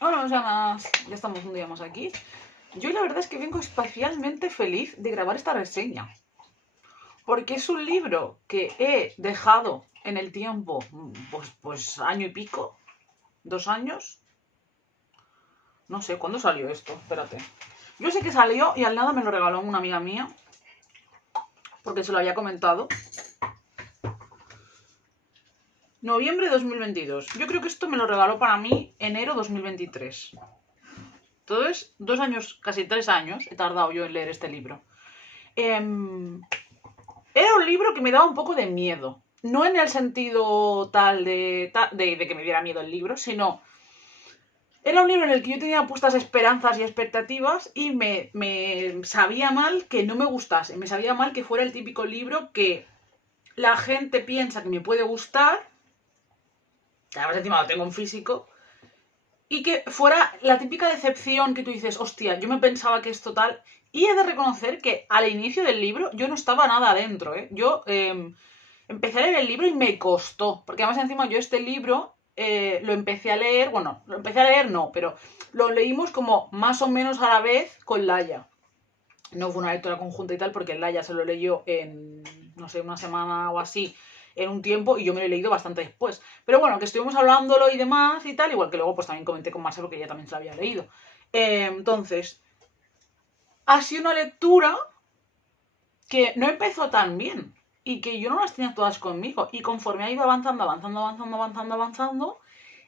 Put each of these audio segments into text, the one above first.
Bueno, ya estamos un día más aquí. Yo la verdad es que vengo especialmente feliz de grabar esta reseña. Porque es un libro que he dejado en el tiempo, pues año y pico, 2 años. No sé, ¿cuándo salió esto? Espérate. Yo sé que salió y al nada me lo regaló una amiga mía. Porque se lo había comentado. Noviembre de 2022. Yo creo que esto me lo regaló para mí enero 2023. Entonces, 2 años, casi 3 años he tardado yo en leer este libro. Era un libro que me daba un poco de miedo. No en el sentido tal de que me diera miedo el libro, sino... Era un libro en el que yo tenía puestas esperanzas y expectativas y me sabía mal que no me gustase. Me sabía mal que fuera el típico libro que la gente piensa que me puede gustar. Además, encima lo tengo en físico. Y que fuera la típica decepción que tú dices, hostia, yo me pensaba que es total. Y he de reconocer que al inicio del libro yo no estaba nada adentro, ¿eh? Yo empecé a leer el libro y me costó. Porque además encima yo este libro lo empecé a leer, bueno, lo empecé a leer no, pero lo leímos como más o menos a la vez con Laia. No fue una lectura conjunta y tal, porque Laia se lo leyó en, no sé, una semana o así, en un tiempo, y yo me lo he leído bastante después. Pero bueno, que estuvimos hablándolo y demás y tal, igual que luego pues también comenté con Marcelo que ella también se lo había leído. Entonces, ha sido una lectura que no empezó tan bien y que yo no las tenía todas conmigo. Y conforme ha ido avanzando, me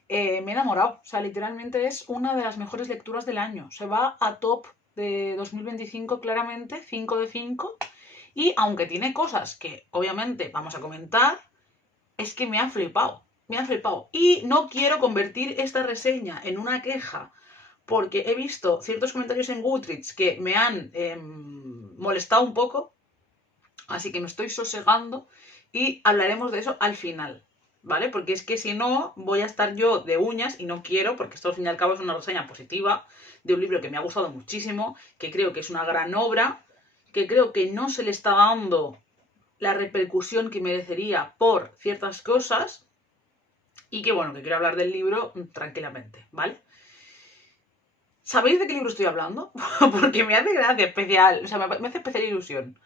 he enamorado. O sea, literalmente es una de las mejores lecturas del año. Se va a top de 2025 claramente, 5 de 5. Y aunque tiene cosas que obviamente vamos a comentar, es que me ha flipado. Me ha flipado. Y no quiero convertir esta reseña en una queja porque he visto ciertos comentarios en Goodreads que me han molestado un poco. Así que me estoy sosegando y hablaremos de eso al final, ¿vale? Porque es que si no, voy a estar yo de uñas y no quiero, porque esto al fin y al cabo es una reseña positiva de un libro que me ha gustado muchísimo, que creo que es una gran obra, que creo que no se le está dando la repercusión que merecería por ciertas cosas y que bueno, que quiero hablar del libro tranquilamente, ¿vale? ¿Sabéis de qué libro estoy hablando? Porque me hace gracia especial, o sea, me hace especial ilusión.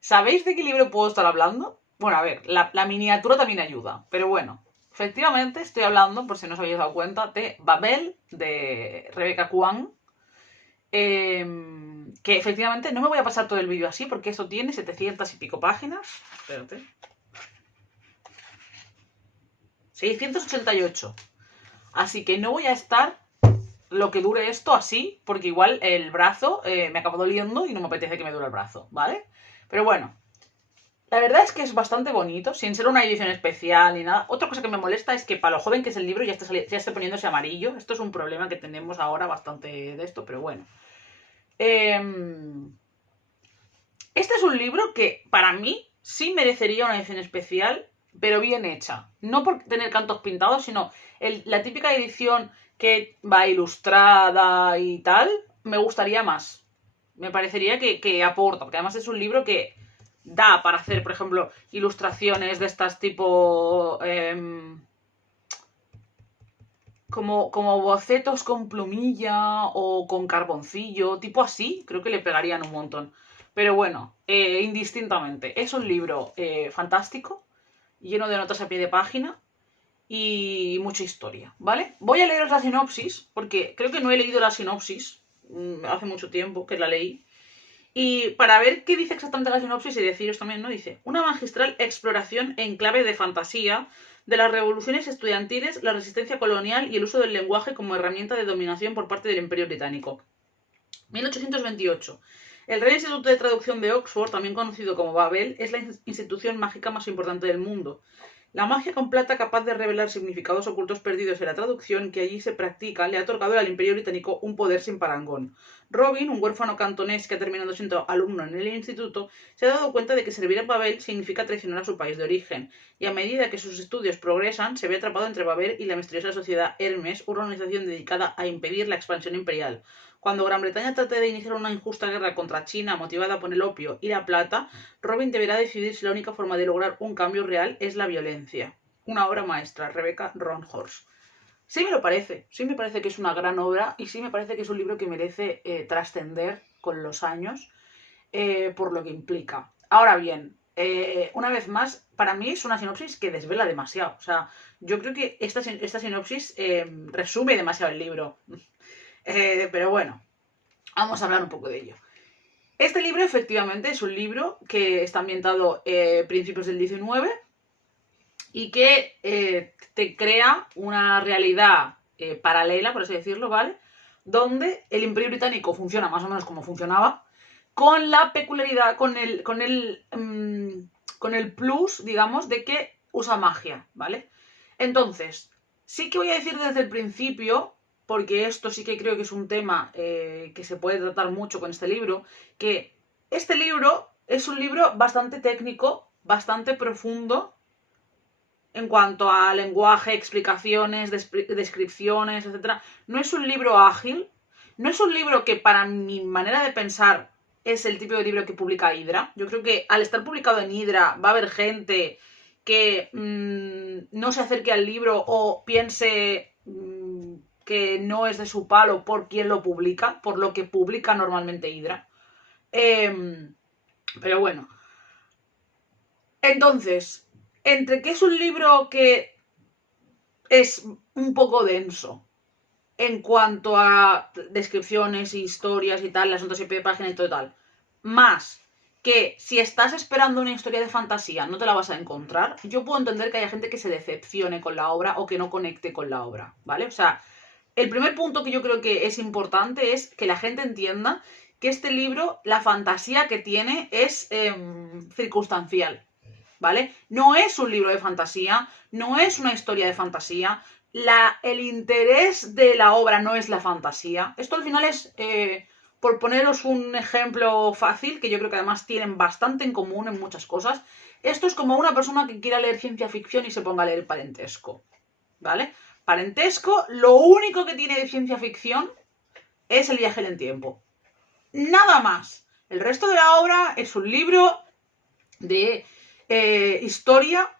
¿Sabéis de qué libro puedo estar hablando? Bueno, a ver, la miniatura también ayuda, pero bueno, efectivamente estoy hablando, por si no os habéis dado cuenta, de Babel, de Rebecca Kuang, que efectivamente no me voy a pasar todo el vídeo así, porque eso tiene 700 y pico páginas. Espérate. 688. Así que no voy a estar lo que dure esto así, porque igual el brazo me acaba doliendo y no me apetece que me dure el brazo, ¿vale? Pero bueno, la verdad es que es bastante bonito, sin ser una edición especial ni nada. Otra cosa que me molesta es que para lo joven que es el libro ya esté poniéndose amarillo. Esto es un problema que tenemos ahora bastante de esto, pero bueno. Este es un libro que para mí sí merecería una edición especial, pero bien hecha. No por tener cantos pintados, sino la típica edición que va ilustrada y tal, me gustaría más. Me parecería que aporta, porque además es un libro que da para hacer, por ejemplo, ilustraciones de estas tipo... como bocetos con plumilla o con carboncillo, tipo así, creo que le pegarían un montón. Pero bueno, indistintamente, es un libro fantástico, lleno de notas a pie de página y mucha historia, ¿vale? Voy a leeros la sinopsis, porque creo que no he leído la sinopsis, hace mucho tiempo que la leí. Y para ver qué dice exactamente la sinopsis y deciros también, ¿no? Dice, una magistral exploración en clave de fantasía de las revoluciones estudiantiles, la resistencia colonial y el uso del lenguaje como herramienta de dominación por parte del Imperio Británico. 1828. El Real Instituto de Traducción de Oxford, también conocido como Babel, es la institución mágica más importante del mundo. La magia completa capaz de revelar significados ocultos perdidos en la traducción que allí se practica le ha otorgado al Imperio Británico un poder sin parangón. Robin, un huérfano cantonés que ha terminado siendo alumno en el instituto, se ha dado cuenta de que servir en Babel significa traicionar a su país de origen, y a medida que sus estudios progresan, se ve atrapado entre Babel y la misteriosa sociedad Hermes, una organización dedicada a impedir la expansión imperial. Cuando Gran Bretaña trate de iniciar una injusta guerra contra China motivada por el opio y la plata, Robin deberá decidir si la única forma de lograr un cambio real es la violencia. Una obra maestra, Rebecca Ronhorst. Sí me parece que es una gran obra y sí me parece que es un libro que merece trascender con los años por lo que implica. Ahora bien, una vez más, para mí es una sinopsis que desvela demasiado. O sea, yo creo que esta sinopsis resume demasiado el libro. Pero bueno, vamos a hablar un poco de ello. Este libro efectivamente es un libro que está ambientado principios del 19 y que te crea una realidad paralela, por así decirlo, ¿vale? Donde el Imperio Británico funciona más o menos como funcionaba, con la peculiaridad, con el plus, digamos, de que usa magia, ¿vale? Entonces, sí que voy a decir desde el principio, porque esto sí que creo que es un tema que se puede tratar mucho con este libro, que este libro es un libro bastante técnico, bastante profundo, en cuanto a lenguaje, explicaciones, descripciones, etc. No es un libro ágil, no es un libro que para mi manera de pensar es el tipo de libro que publica Hydra. Yo creo que al estar publicado en Hydra va a haber gente que no se acerque al libro o piense que no es de su palo por quien lo publica, por lo que publica normalmente Hydra. Pero bueno. Entonces, entre que es un libro que es un poco denso en cuanto a descripciones, historias y tal, las 107 páginas y todo tal, más que si estás esperando una historia de fantasía no te la vas a encontrar, yo puedo entender que haya gente que se decepcione con la obra o que no conecte con la obra, ¿vale? O sea, el primer punto que yo creo que es importante es que la gente entienda que este libro, la fantasía que tiene es circunstancial, ¿vale? No es un libro de fantasía, no es una historia de fantasía, el interés de la obra no es la fantasía. Esto al final es, por poneros un ejemplo fácil, que yo creo que además tienen bastante en común en muchas cosas, esto es como una persona que quiera leer ciencia ficción y se ponga a leer Parentesco, ¿vale? Parentesco, lo único que tiene de ciencia ficción es el viaje en el tiempo. Nada más. El resto de la obra es un libro de historia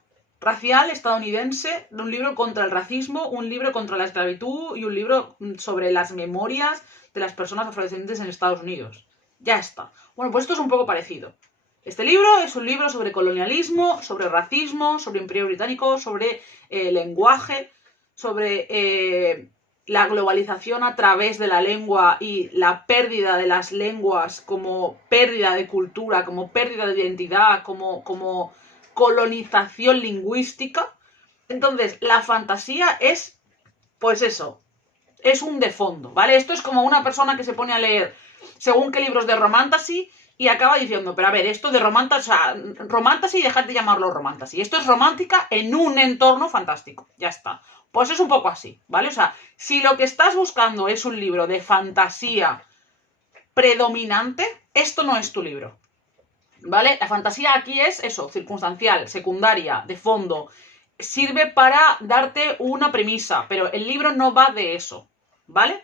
racial estadounidense, un libro contra el racismo, un libro contra la esclavitud y un libro sobre las memorias de las personas afrodescendientes en Estados Unidos. Ya está. Bueno, pues esto es un poco parecido. Este libro es un libro sobre colonialismo, sobre racismo, sobre imperio británico, sobre lenguaje, sobre la globalización a través de la lengua y la pérdida de las lenguas como pérdida de cultura, como pérdida de identidad, como colonización lingüística. Entonces, la fantasía es, pues eso, es un de fondo, ¿vale? Esto es como una persona que se pone a leer según qué libros de romantasy y acaba diciendo, pero a ver, esto de romantasy, dejad de llamarlo romantasy. Esto es romántica en un entorno fantástico. Ya está. Pues es un poco así, ¿vale? O sea, si lo que estás buscando es un libro de fantasía predominante, esto no es tu libro, ¿vale? La fantasía aquí es eso, circunstancial, secundaria, de fondo. Sirve para darte una premisa, pero el libro no va de eso, ¿vale?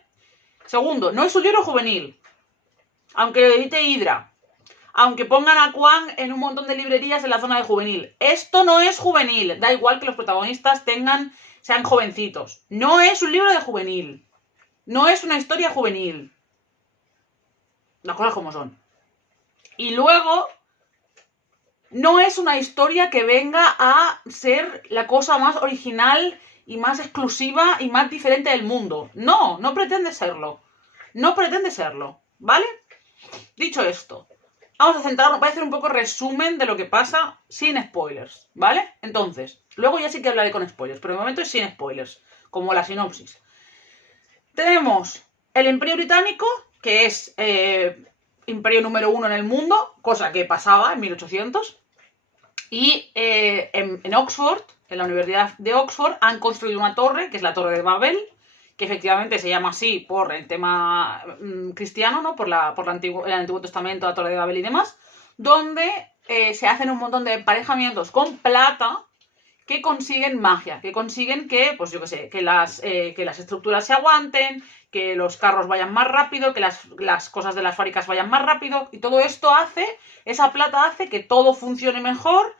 Segundo, no es un libro juvenil, aunque lo edite Hydra, aunque pongan a Kwang en un montón de librerías en la zona de juvenil. Esto no es juvenil, da igual que los protagonistas sean jovencitos. No es un libro de juvenil, no es una historia juvenil. Las cosas como son. Y luego, no es una historia que venga a ser la cosa más original y más exclusiva y más diferente del mundo. No, no pretende serlo. No pretende serlo, ¿vale? Dicho esto, vamos a centrarnos, voy a hacer un poco resumen de lo que pasa sin spoilers, ¿vale? Entonces, luego ya sí que hablaré con spoilers, pero de momento es sin spoilers, como la sinopsis. Tenemos el Imperio Británico, que es imperio número 1 en el mundo, cosa que pasaba en 1800, y en Oxford, en la Universidad de Oxford, han construido una torre, que es la Torre de Babel, que efectivamente se llama así por el tema cristiano, ¿no? Por el Antiguo Testamento, la Torre de Babel y demás, donde se hacen un montón de emparejamientos con plata que consiguen magia, que consiguen que, pues yo qué sé, que las estructuras se aguanten, que los carros vayan más rápido, que las cosas de las fábricas vayan más rápido, y todo esto esa plata hace que todo funcione mejor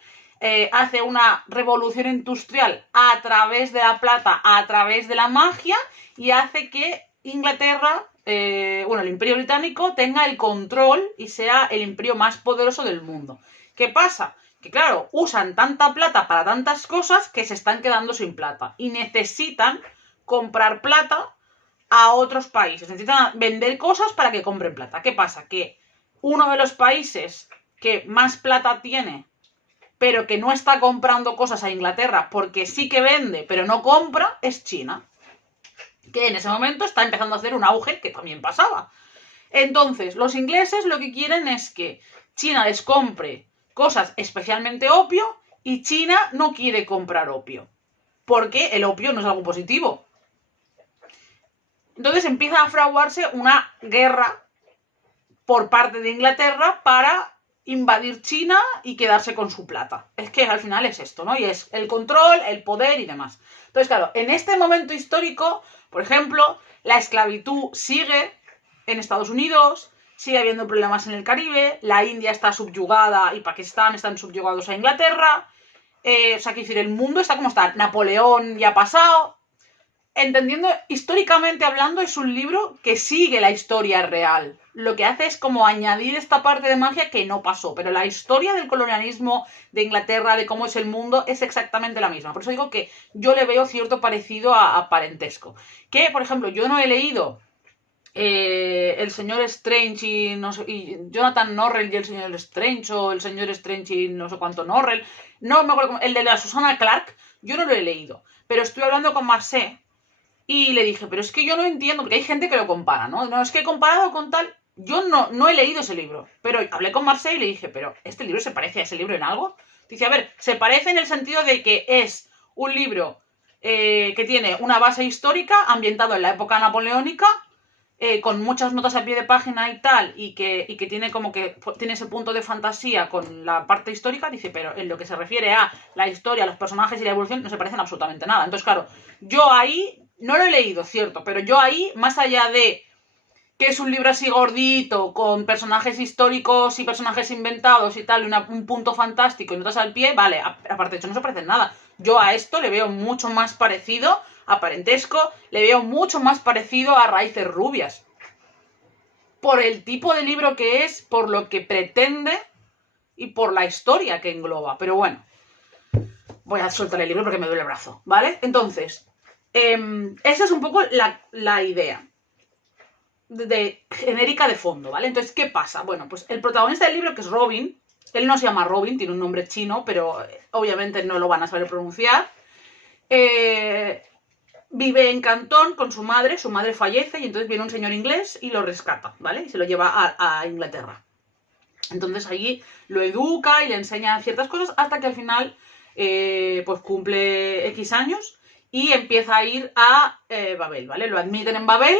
hace una revolución industrial a través de la plata, a través de la magia, y hace que Inglaterra, el Imperio Británico, tenga el control y sea el imperio más poderoso del mundo. ¿Qué pasa? Que claro, usan tanta plata para tantas cosas que se están quedando sin plata y necesitan comprar plata a otros países. Necesitan vender cosas para que compren plata. ¿Qué pasa? Que uno de los países que más plata tiene, pero que no está comprando cosas a Inglaterra porque sí que vende, pero no compra, es China. Que en ese momento está empezando a hacer un auge que también pasaba. Entonces, los ingleses lo que quieren es que China les compre cosas, especialmente opio, y China no quiere comprar opio. Porque el opio no es algo positivo. Entonces empieza a fraguarse una guerra por parte de Inglaterra para invadir China y quedarse con su plata. Es que al final es esto, ¿no? Y es el control, el poder y demás. Entonces, claro, en este momento histórico, por ejemplo, la esclavitud sigue en Estados Unidos, sigue habiendo problemas en el Caribe, la India está subyugada y Pakistán están subyugados a Inglaterra. O sea, que decir, el mundo está como está. Napoleón ya ha pasado. Entendiendo, históricamente hablando, es un libro que sigue la historia real. Lo que hace es como añadir esta parte de magia que no pasó. Pero la historia del colonialismo de Inglaterra, de cómo es el mundo, es exactamente la misma. Por eso digo que yo le veo cierto parecido a parentesco. Que, por ejemplo, yo no he leído el señor Strange y, no sé, y Jonathan Norrell y el señor Strange, o el señor Strange y no sé cuánto Norrell. No me acuerdo, el de la Susana Clark, yo no lo he leído. Pero estoy hablando con Marcé. Y le dije, pero es que yo no entiendo, porque hay gente que lo compara, ¿no? No, es que he comparado con tal. Yo no he leído ese libro, pero hablé con Marcel y le dije, pero ¿este libro se parece a ese libro en algo? Dice, a ver, se parece en el sentido de que es un libro que tiene una base histórica ambientado en la época napoleónica, con muchas notas a pie de página y tal, y que tiene como que tiene ese punto de fantasía con la parte histórica. Dice, pero en lo que se refiere a la historia, los personajes y la evolución, no se parecen absolutamente nada. Entonces, claro, yo ahí no lo he leído, cierto, pero yo ahí, más allá de que es un libro así gordito, con personajes históricos y personajes inventados y tal, y un punto fantástico y notas al pie, vale, aparte de eso no se parecen nada. Yo a esto le veo mucho más parecido a parentesco, le veo mucho más parecido a Raíces Rubias. Por el tipo de libro que es, por lo que pretende y por la historia que engloba. Pero bueno, voy a soltar el libro porque me duele el brazo, ¿vale? Entonces, esa es un poco la idea genérica de fondo, ¿vale? Entonces, ¿qué pasa? Bueno, pues el protagonista del libro, que es Robin, él no se llama Robin, tiene un nombre chino, pero obviamente no lo van a saber pronunciar. Vive en Cantón con su madre fallece y entonces viene un señor inglés y lo rescata, ¿vale? Y se lo lleva a Inglaterra. Entonces allí lo educa y le enseña ciertas cosas hasta que al final pues cumple X años y empieza a ir a Babel, ¿vale? Lo admiten en Babel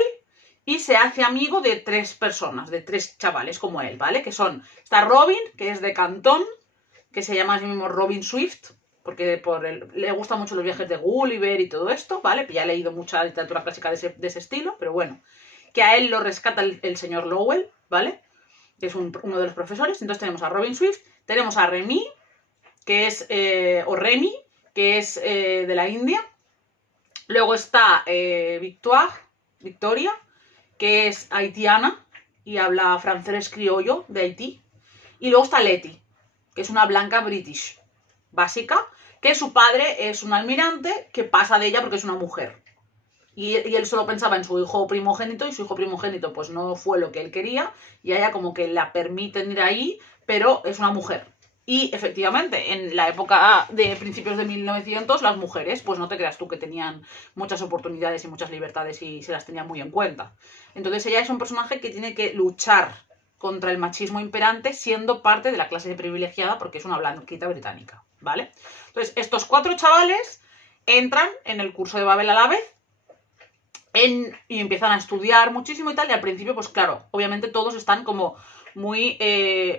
y se hace amigo de 3 personas, de 3 chavales como él, ¿vale? Que son, está Robin, que es de Cantón, que se llama así mismo Robin Swift, porque le gustan mucho los viajes de Gulliver y todo esto, ¿vale? Ya he leído mucha literatura clásica de ese estilo, pero bueno, que a él lo rescata el señor Lowell, ¿vale? Que es uno de los profesores. Entonces tenemos a Robin Swift, tenemos a Remy, que es, o Remy, que es de la India. Luego está Victoria, que es haitiana y habla francés criollo de Haití. Y luego está Letty, que es una blanca british, básica, que su padre es un almirante que pasa de ella porque es una mujer. Y él solo pensaba en su hijo primogénito y su hijo primogénito pues no fue lo que él quería y a ella como que la permiten ir ahí, pero es una mujer. Y efectivamente, en la época de principios de 1900, las mujeres, pues no te creas tú que tenían muchas oportunidades y muchas libertades y se las tenían muy en cuenta. Entonces ella es un personaje que tiene que luchar contra el machismo imperante siendo parte de la clase privilegiada porque es una blanquita británica, ¿vale? Entonces estos 4 chavales entran en el curso de Babel a la vez y empiezan a estudiar muchísimo y tal, y al principio, pues claro, obviamente todos están como muy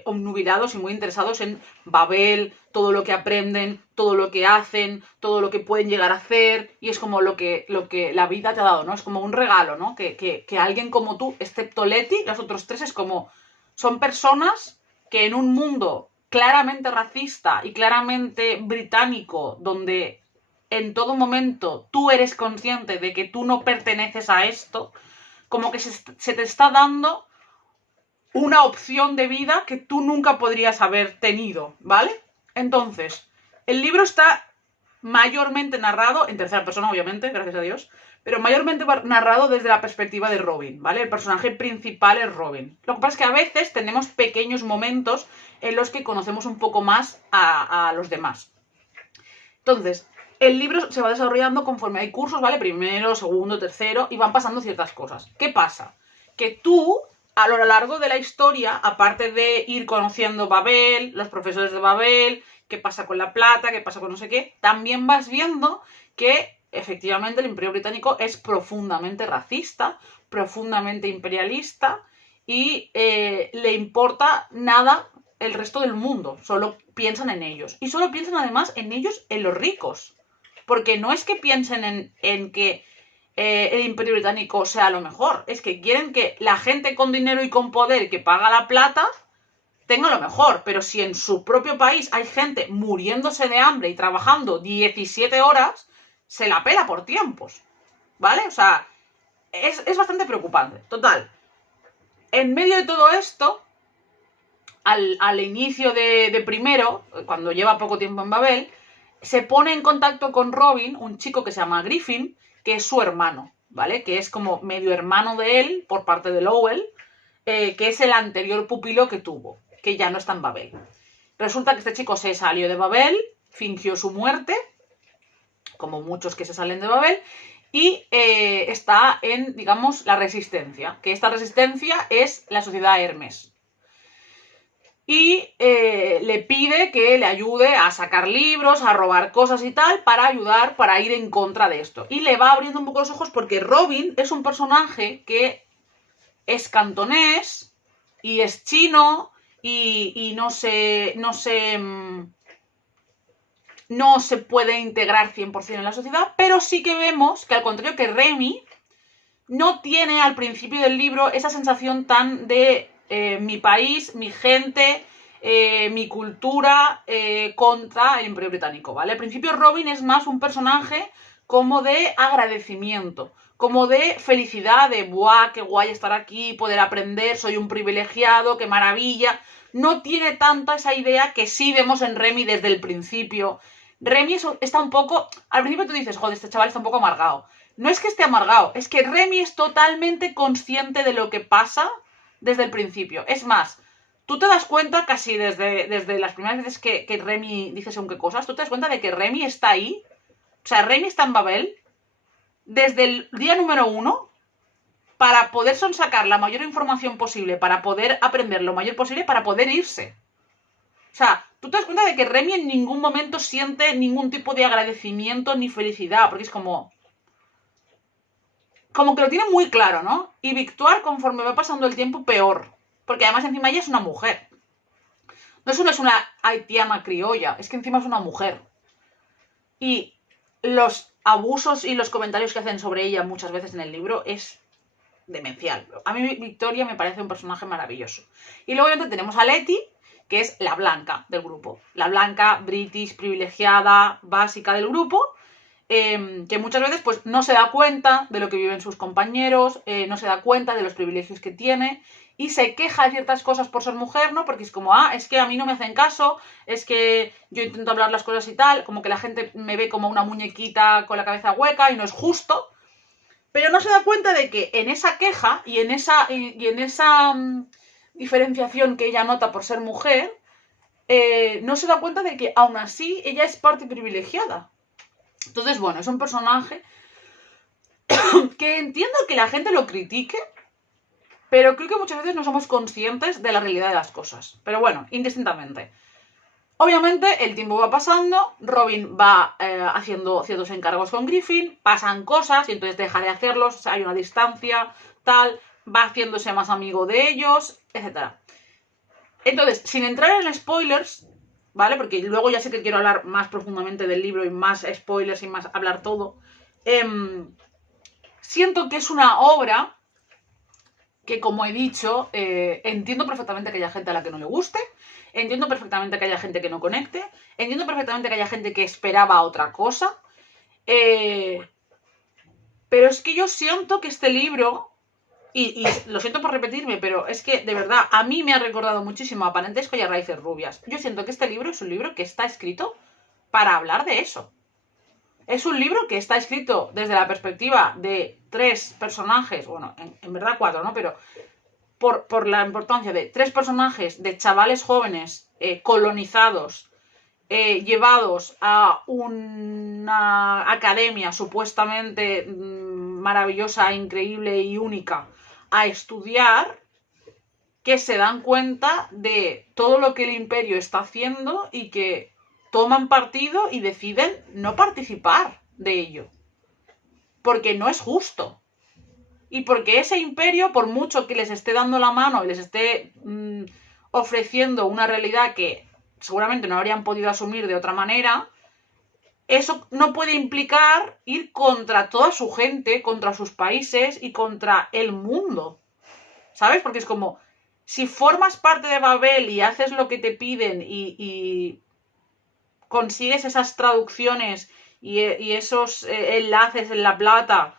obnubilados y muy interesados en Babel, todo lo que aprenden, todo lo que hacen, todo lo que pueden llegar a hacer, y es como lo que la vida te ha dado, ¿no? Es como un regalo, ¿no? Que alguien como tú, excepto Letty, los otros 3 es como, son personas que en un mundo claramente racista y claramente británico, donde en todo momento tú eres consciente de que tú no perteneces a esto, como que se te está dando una opción de vida que tú nunca podrías haber tenido, ¿vale? Entonces, el libro está mayormente narrado, en tercera persona, obviamente, gracias a Dios, pero mayormente narrado desde la perspectiva de Robin, ¿vale? El personaje principal es Robin. Lo que pasa es que a veces tenemos pequeños momentos en los que conocemos un poco más a los demás. Entonces, el libro se va desarrollando conforme hay cursos, ¿vale? Primero, segundo, tercero, y van pasando ciertas cosas. ¿Qué pasa? Que tú, a lo largo de la historia, aparte de ir conociendo Babel, los profesores de Babel, qué pasa con la plata, qué pasa con no sé qué, también vas viendo que efectivamente el Imperio Británico es profundamente racista, profundamente imperialista y le importa nada el resto del mundo, solo piensan en ellos. Y solo piensan además en ellos, en los ricos. Porque no es que piensen en que el Imperio Británico sea lo mejor, es que quieren que la gente con dinero y con poder que paga la plata tenga lo mejor. Pero si en su propio país hay gente muriéndose de hambre y trabajando 17 horas, se la pela por tiempos. ¿Vale? O sea, es bastante preocupante. Total. En medio de todo esto, al inicio de primero, cuando lleva poco tiempo en Babel, se pone en contacto con Robin, un chico que se llama Griffin, que es su hermano, ¿vale? Que es como medio hermano de él, por parte de Lowell, que es el anterior pupilo que tuvo, que ya no está en Babel. Resulta que este chico se salió de Babel, fingió su muerte, como muchos que se salen de Babel, y está en, digamos, la resistencia, que esta resistencia es la sociedad Hermes. Y le pide que le ayude a sacar libros, a robar cosas y tal, para ayudar, para ir en contra de esto. Y le va abriendo un poco los ojos porque Robin es un personaje que es cantonés y es chino y no se puede integrar 100% en la sociedad, pero sí que vemos que, al contrario que Remy, no tiene al principio del libro esa sensación tan de mi país, mi gente, mi cultura contra el Imperio Británico, ¿vale? Al principio Robin es más un personaje como de agradecimiento, como de felicidad, de ¡buah, qué guay estar aquí, poder aprender, soy un privilegiado, qué maravilla! No tiene tanta esa idea que sí vemos en Remy desde el principio. Remy está un poco... Al principio tú dices, joder, este chaval está un poco amargado. No es que esté amargado, es que Remy es totalmente consciente de lo que pasa desde el principio. Es más, tú te das cuenta casi desde las primeras veces que Remy dice según qué cosas, tú te das cuenta de que Remy está ahí. O sea, Remy está en Babel desde el día número 1 para poder sonsacar la mayor información posible, para poder aprender lo mayor posible, para poder irse. O sea, tú te das cuenta de que Remy en ningún momento siente ningún tipo de agradecimiento ni felicidad, porque es como que lo tiene muy claro, ¿no? Y Victoire, conforme va pasando el tiempo, peor. Porque además encima ella es una mujer. No solo es una haitiana criolla, es que encima es una mujer. Y los abusos y los comentarios que hacen sobre ella muchas veces en el libro es demencial. A mí Victoria me parece un personaje maravilloso. Y luego obviamente tenemos a Letty, que es la blanca del grupo. La blanca, british, privilegiada, básica del grupo, que muchas veces pues no se da cuenta de lo que viven sus compañeros, no se da cuenta de los privilegios que tiene y se queja de ciertas cosas por ser mujer, ¿no? Porque es como, es que a mí no me hacen caso, es que yo intento hablar las cosas y tal, como que la gente me ve como una muñequita con la cabeza hueca y no es justo, pero no se da cuenta de que en esa queja y en esa diferenciación que ella nota por ser mujer, no se da cuenta de que aún así ella es parte privilegiada. Entonces, bueno, es un personaje que entiendo que la gente lo critique, pero creo que muchas veces no somos conscientes de la realidad de las cosas. Pero bueno, indistintamente. Obviamente, el tiempo va pasando, Robin va haciendo ciertos encargos con Griffin, pasan cosas y entonces deja de hacerlos, hay una distancia, tal, va haciéndose más amigo de ellos, etc. Entonces, sin entrar en spoilers, ¿vale? Porque luego ya sé que quiero hablar más profundamente del libro y más spoilers y más hablar todo. Siento que es una obra que, como he dicho, entiendo perfectamente que haya gente a la que no le guste, entiendo perfectamente que haya gente que no conecte, entiendo perfectamente que haya gente que esperaba otra cosa, pero es que yo siento que este libro, y lo siento por repetirme, pero es que, de verdad, a mí me ha recordado muchísimo a Parentesco y a Raíces Rubias. Yo siento que este libro es un libro que está escrito para hablar de eso. Es un libro que está escrito desde la perspectiva de 3 personajes, bueno, en verdad 4, ¿no? Pero por la importancia de 3 personajes de chavales jóvenes colonizados, llevados a una academia supuestamente maravillosa, increíble y única a estudiar, que se dan cuenta de todo lo que el imperio está haciendo y que toman partido y deciden no participar de ello. Porque no es justo. Y porque ese imperio, por mucho que les esté dando la mano y les esté ofreciendo una realidad que seguramente no habrían podido asumir de otra manera, eso no puede implicar ir contra toda su gente, contra sus países y contra el mundo. ¿Sabes? Porque es como, si formas parte de Babel y haces lo que te piden y consigues esas traducciones y esos enlaces en La Plata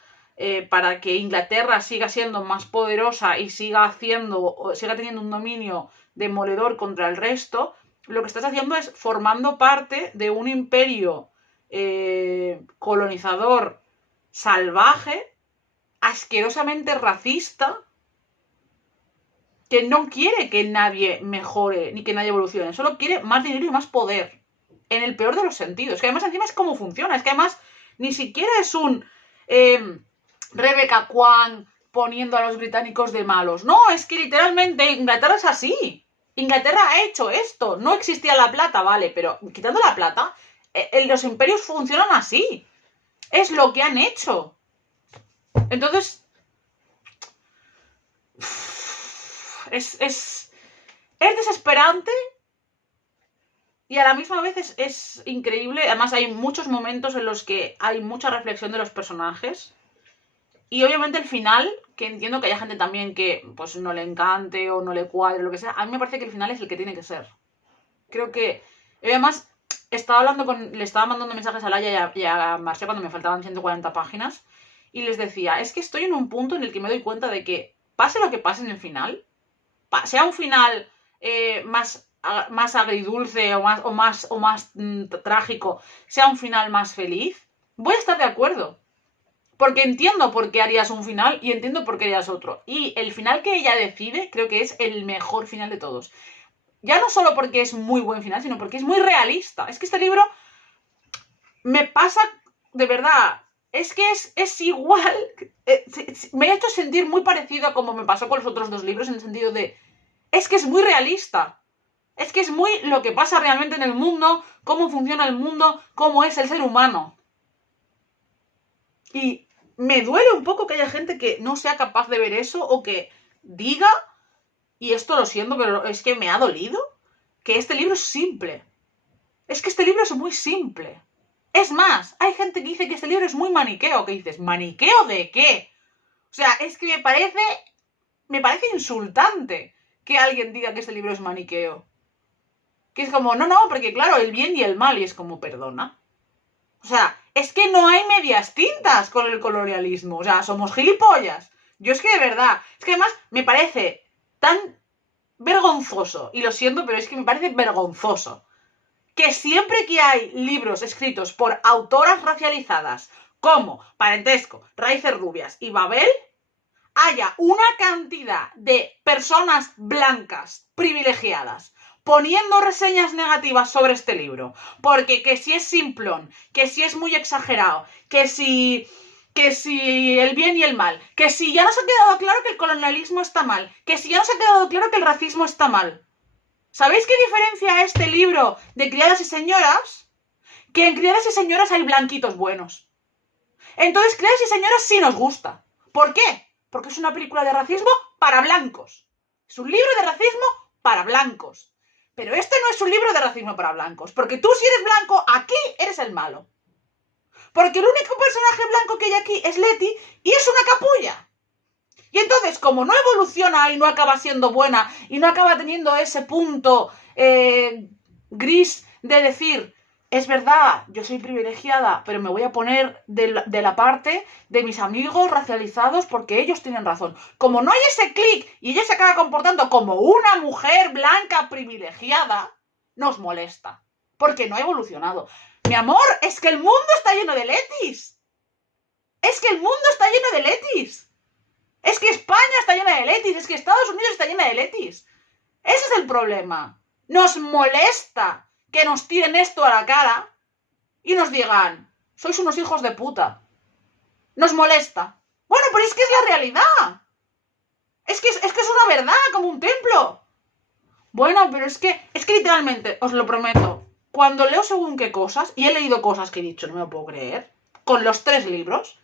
para que Inglaterra siga siendo más poderosa y siga teniendo un dominio demoledor contra el resto, lo que estás haciendo es formando parte de un imperio colonizador salvaje, asquerosamente racista, que no quiere que nadie mejore ni que nadie evolucione, solo quiere más dinero y más poder, en el peor de los sentidos, que además encima es cómo funciona, es que además ni siquiera es un Rebecca Kwan poniendo a los británicos de malos, no, es que literalmente Inglaterra es así, Inglaterra ha hecho esto, no existía la plata, vale, pero quitando la plata, los imperios funcionan así, es lo que han hecho. Entonces, es desesperante y a la misma vez es increíble. Además hay muchos momentos en los que hay mucha reflexión de los personajes y obviamente el final, que entiendo que haya gente también que pues no le encante o no le cuadre, lo que sea, a mí me parece que el final es el que tiene que ser. Creo que, además, le estaba mandando mensajes a Laia y a Marcia cuando me faltaban 140 páginas y les decía, es que estoy en un punto en el que me doy cuenta de que pase lo que pase en el final, sea un final más agridulce o más trágico, sea un final más feliz, voy a estar de acuerdo. Porque entiendo por qué harías un final y entiendo por qué harías otro. Y el final que ella decide creo que es el mejor final de todos. Ya no solo porque es muy buen final, sino porque es muy realista. Es que este libro me pasa, de verdad, es que es igual, me ha hecho sentir muy parecido a como me pasó con los otros 2 libros, en el sentido de, es que es muy realista. Es que es muy lo que pasa realmente en el mundo, cómo funciona el mundo, cómo es el ser humano. Y me duele un poco que haya gente que no sea capaz de ver eso o que diga, y esto lo siento, pero es que me ha dolido, que este libro es simple. Es que este libro es muy simple. Es más, hay gente que dice que este libro es muy maniqueo, que dices, ¿maniqueo de qué? O sea, es que me parece insultante que alguien diga que este libro es maniqueo. Que es como, no, porque claro, el bien y el mal, y es como, perdona. O sea, es que no hay medias tintas con el colonialismo, o sea, somos gilipollas. Yo es que de verdad, es que además me parece tan vergonzoso, y lo siento, pero es que me parece vergonzoso, que siempre que hay libros escritos por autoras racializadas, como Parentesco, Raíces Rubias y Babel, haya una cantidad de personas blancas privilegiadas poniendo reseñas negativas sobre este libro, porque que si es simplón, que si es muy exagerado, que si el bien y el mal, que si ya nos ha quedado claro que el colonialismo está mal, que si ya nos ha quedado claro que el racismo está mal. ¿Sabéis qué diferencia este libro de Criadas y Señoras? Que en Criadas y Señoras hay blanquitos buenos. Entonces, Criadas y Señoras sí nos gusta. ¿Por qué? Porque es una película de racismo para blancos. Es un libro de racismo para blancos. Pero este no es un libro de racismo para blancos. Porque tú, si eres blanco, aquí eres el malo. Porque el único personaje blanco que hay aquí es Letty y es una capulla. Y entonces, como no evoluciona y no acaba siendo buena y no acaba teniendo ese punto gris de decir, es verdad, yo soy privilegiada, pero me voy a poner de la parte de mis amigos racializados porque ellos tienen razón. Como no hay ese clic y ella se acaba comportando como una mujer blanca privilegiada, nos molesta. Porque no ha evolucionado. Mi amor, es que el mundo está lleno de letis. Es que el mundo está lleno de letis. Es que España está llena de letis. Es que Estados Unidos está llena de letis. Ese es el problema. Nos molesta que nos tiren esto a la cara y nos digan, sois unos hijos de puta. Nos molesta. Bueno, pero es que es la realidad. Es que es una verdad, como un templo. Bueno, pero es que literalmente, os lo prometo, cuando leo según qué cosas, y he leído cosas que he dicho, no me lo puedo creer, con los 3 libros,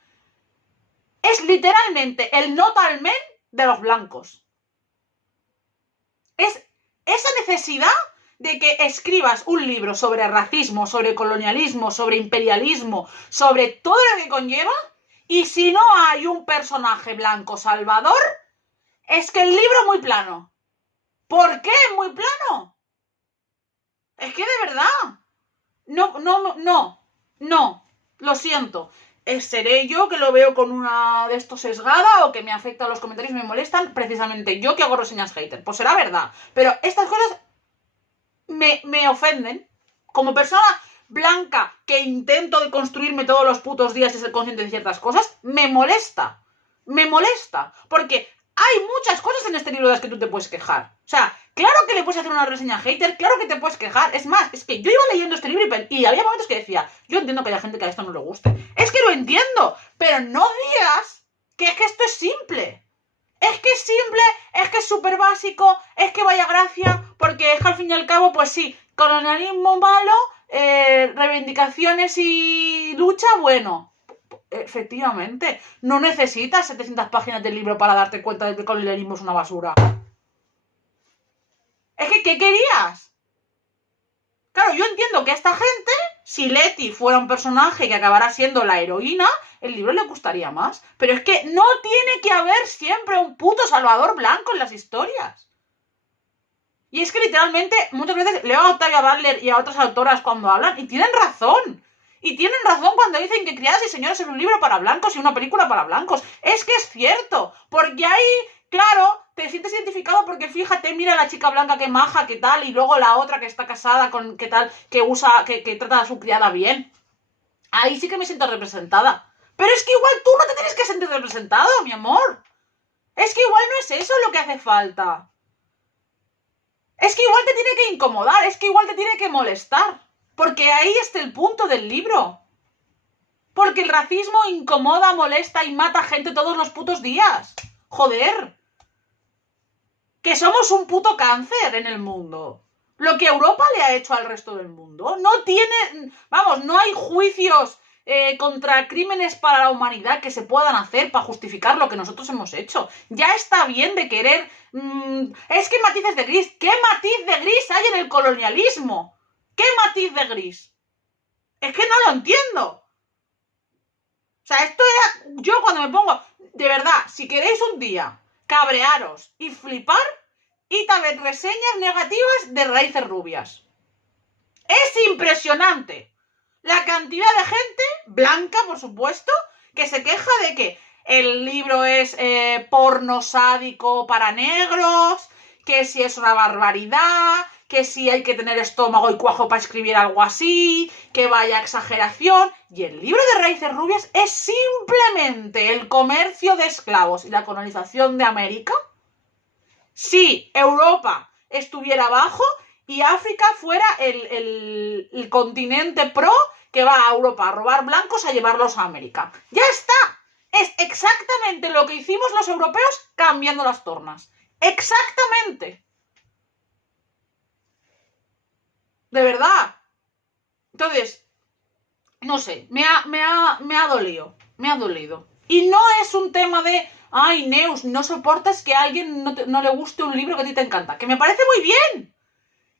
es literalmente el Not Men de los blancos. Es esa necesidad de que escribas un libro sobre racismo, sobre colonialismo, sobre imperialismo, sobre todo lo que conlleva, y si no hay un personaje blanco salvador, es que el libro es muy plano. ¿Por qué es muy plano? Es que de verdad. No. Lo siento. ¿Seré yo que lo veo con una de estos sesgada o que me afecta a los comentarios y me molestan? Precisamente yo que hago reseñas hater. Pues será verdad. Pero estas cosas me ofenden. Como persona blanca que intento deconstruirme todos los putos días y ser consciente de ciertas cosas, me molesta. Me molesta. Porque hay muchas cosas en este libro de las que tú te puedes quejar. O sea, claro que le puedes hacer una reseña hater, claro que te puedes quejar. Es más, es que yo iba leyendo este libro y había momentos que decía, yo entiendo que haya gente que a esto no le guste. Es que lo entiendo, pero no digas que es que esto es simple. Es que es simple, es que es súper básico, es que vaya gracia, porque es que al fin y al cabo, pues sí, colonialismo malo, reivindicaciones y lucha, bueno. Efectivamente, no necesitas 700 páginas del libro para darte cuenta de que el colonialismo es una basura. Es que, ¿qué querías? Claro, yo entiendo que a esta gente, si Leti fuera un personaje que acabara siendo la heroína, el libro le gustaría más. Pero es que no tiene que haber siempre un puto salvador blanco en las historias. Y es que literalmente, muchas veces leo a Octavia Butler y a otras autoras cuando hablan y tienen razón. Y tienen razón cuando dicen que Criadas y Señores es un libro para blancos y una película para blancos. Es que es cierto, porque ahí, claro, te sientes identificado porque fíjate, mira la chica blanca que maja, que tal, y luego la otra que está casada con que tal, que usa, que trata a su criada bien. Ahí sí que me siento representada. Pero es que igual tú no te tienes que sentir representado, mi amor. Es que igual no es eso lo que hace falta. Es que igual te tiene que incomodar, es que igual te tiene que molestar. Porque ahí está el punto del libro. Porque el racismo incomoda, molesta y mata gente todos los putos días. Joder. Que somos un puto cáncer en el mundo. Lo que Europa le ha hecho al resto del mundo no tiene... Vamos, no hay juicios contra crímenes para la humanidad que se puedan hacer para justificar lo que nosotros hemos hecho. Ya está bien de querer... es que matices de gris. ¿Qué matiz de gris hay en el colonialismo? ¿Qué matiz de gris? Es que no lo entiendo. O sea, esto era... Yo cuando me pongo... De verdad, si queréis un día cabrearos y flipar, y también reseñas negativas de Raíces Rubias. Es impresionante la cantidad de gente, blanca por supuesto, que se queja de que el libro es porno sádico para negros, que si es una barbaridad, que si hay que tener estómago y cuajo para escribir algo así, que vaya exageración. Y el libro de Raíces Rubias es simplemente el comercio de esclavos y la colonización de América. Si Europa estuviera abajo y África fuera el continente pro que va a Europa a robar blancos a llevarlos a América. ¡Ya está! Es exactamente lo que hicimos los europeos cambiando las tornas. ¡Exactamente! De verdad. Entonces, no sé, me ha dolido. Me ha dolido. Y no es un tema de... Ay, Neus, no soportas que a alguien no le guste un libro que a ti te encanta. Que me parece muy bien.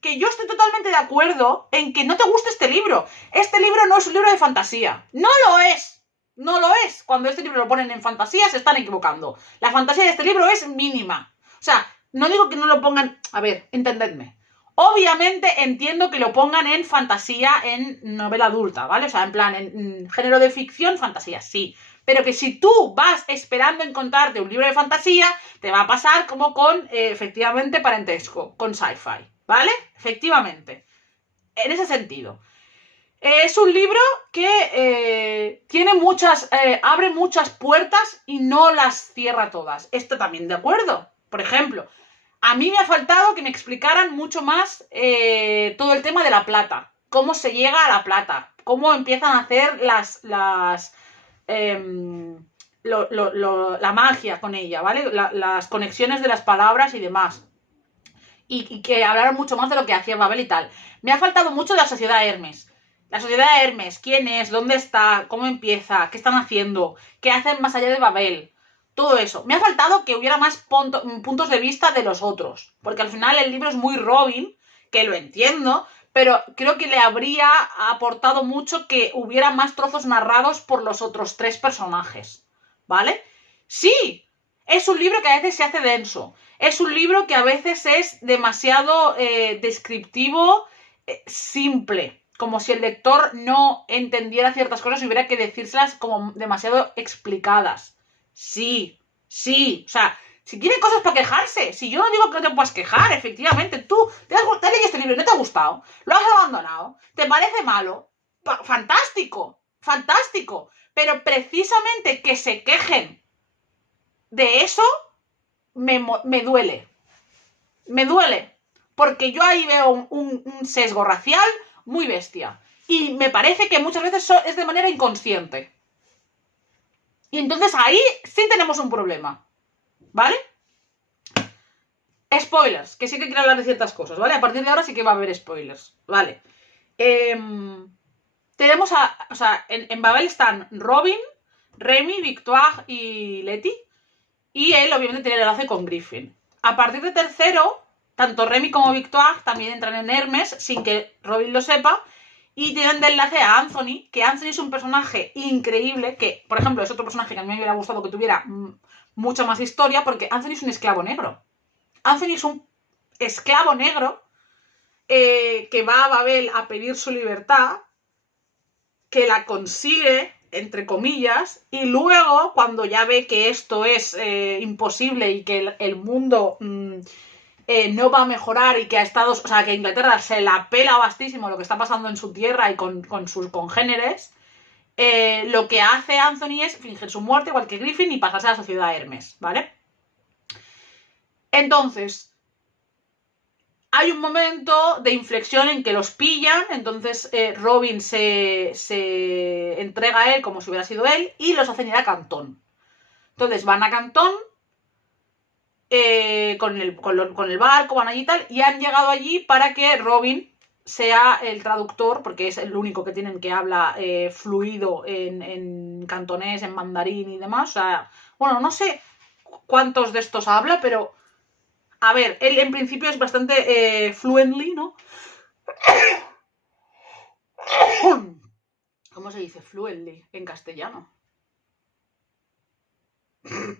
Que yo estoy totalmente de acuerdo en que no te guste este libro. Este libro no es un libro de fantasía. ¡No lo es! No lo es. Cuando este libro lo ponen en fantasía, se están equivocando. La fantasía de este libro es mínima. O sea, no digo que no lo pongan... A ver, entendedme. Obviamente entiendo que lo pongan en fantasía, en novela adulta, ¿vale? O sea, en plan, en género de ficción, fantasía, sí. Pero que si tú vas esperando encontrarte un libro de fantasía, te va a pasar como con, efectivamente, parentesco, con sci-fi, ¿vale? Efectivamente. En ese sentido. Es un libro que tiene muchas, abre muchas puertas y no las cierra todas. Esto también, ¿de acuerdo? Por ejemplo, a mí me ha faltado que me explicaran mucho más todo el tema de la plata. Cómo se llega a la plata. Cómo empiezan a hacer la magia con ella, ¿vale? Las conexiones de las palabras y demás. Y que hablaron mucho más de lo que hacía Babel y tal. Me ha faltado mucho de la sociedad Hermes. La sociedad Hermes, ¿quién es? ¿Dónde está? ¿Cómo empieza? ¿Qué están haciendo? ¿Qué hacen más allá de Babel? Todo eso. Me ha faltado que hubiera más puntos de vista de los otros. Porque al final el libro es muy Robin, que lo entiendo, pero creo que le habría aportado mucho que hubiera más trozos narrados por los otros 3 personajes. ¿Vale? Sí, es un libro que a veces se hace denso. Es un libro que a veces es demasiado descriptivo, simple. Como si el lector no entendiera ciertas cosas y hubiera que decírselas como demasiado explicadas. Sí, sí. O sea, si tiene cosas para quejarse. Si yo no digo que no te puedas quejar, efectivamente. Tú te has leído este libro y no te ha gustado. Lo has abandonado. ¿Te parece malo? Fantástico. Fantástico. Pero precisamente que se quejen de eso me duele. Me duele. Porque yo ahí veo un sesgo racial muy bestia. Y me parece que muchas veces es de manera inconsciente. Y entonces ahí sí tenemos un problema. ¿Vale? Spoilers, que sí que quiero hablar de ciertas cosas, ¿vale? A partir de ahora sí que va a haber spoilers. Vale. Tenemos o sea, en Babel están Robin, Remy, Victoire y Letty. Y él obviamente tiene el enlace con Griffin. A partir de tercero, tanto Remy como Victoire también entran en Hermes sin que Robin lo sepa. Y tienen de enlace a Anthony, que Anthony es un personaje increíble, que, por ejemplo, es otro personaje que a mí me hubiera gustado que tuviera mucha más historia, porque Anthony es un esclavo negro. Anthony es un esclavo negro que va a Babel a pedir su libertad, que la consigue, entre comillas, y luego, cuando ya ve que esto es imposible y que el mundo no va a mejorar y que a Estados, o sea, que a Inglaterra se la pela bastísimo lo que está pasando en su tierra y con sus congéneres, lo que hace Anthony es fingir su muerte, igual que Griffin, y pasarse a la sociedad Hermes, ¿vale? Entonces, hay un momento de inflexión en que los pillan, entonces Robin se entrega a él como si hubiera sido él y los hacen ir a Cantón. Entonces van a Cantón con el barco, van allí y tal, y han llegado allí para que Robin sea el traductor, porque es el único que tienen que habla fluido en cantonés, en mandarín y demás. O sea, bueno, no sé cuántos de estos habla, pero a ver, él en principio es bastante fluently, ¿no? ¿Cómo se dice fluently en castellano? Voy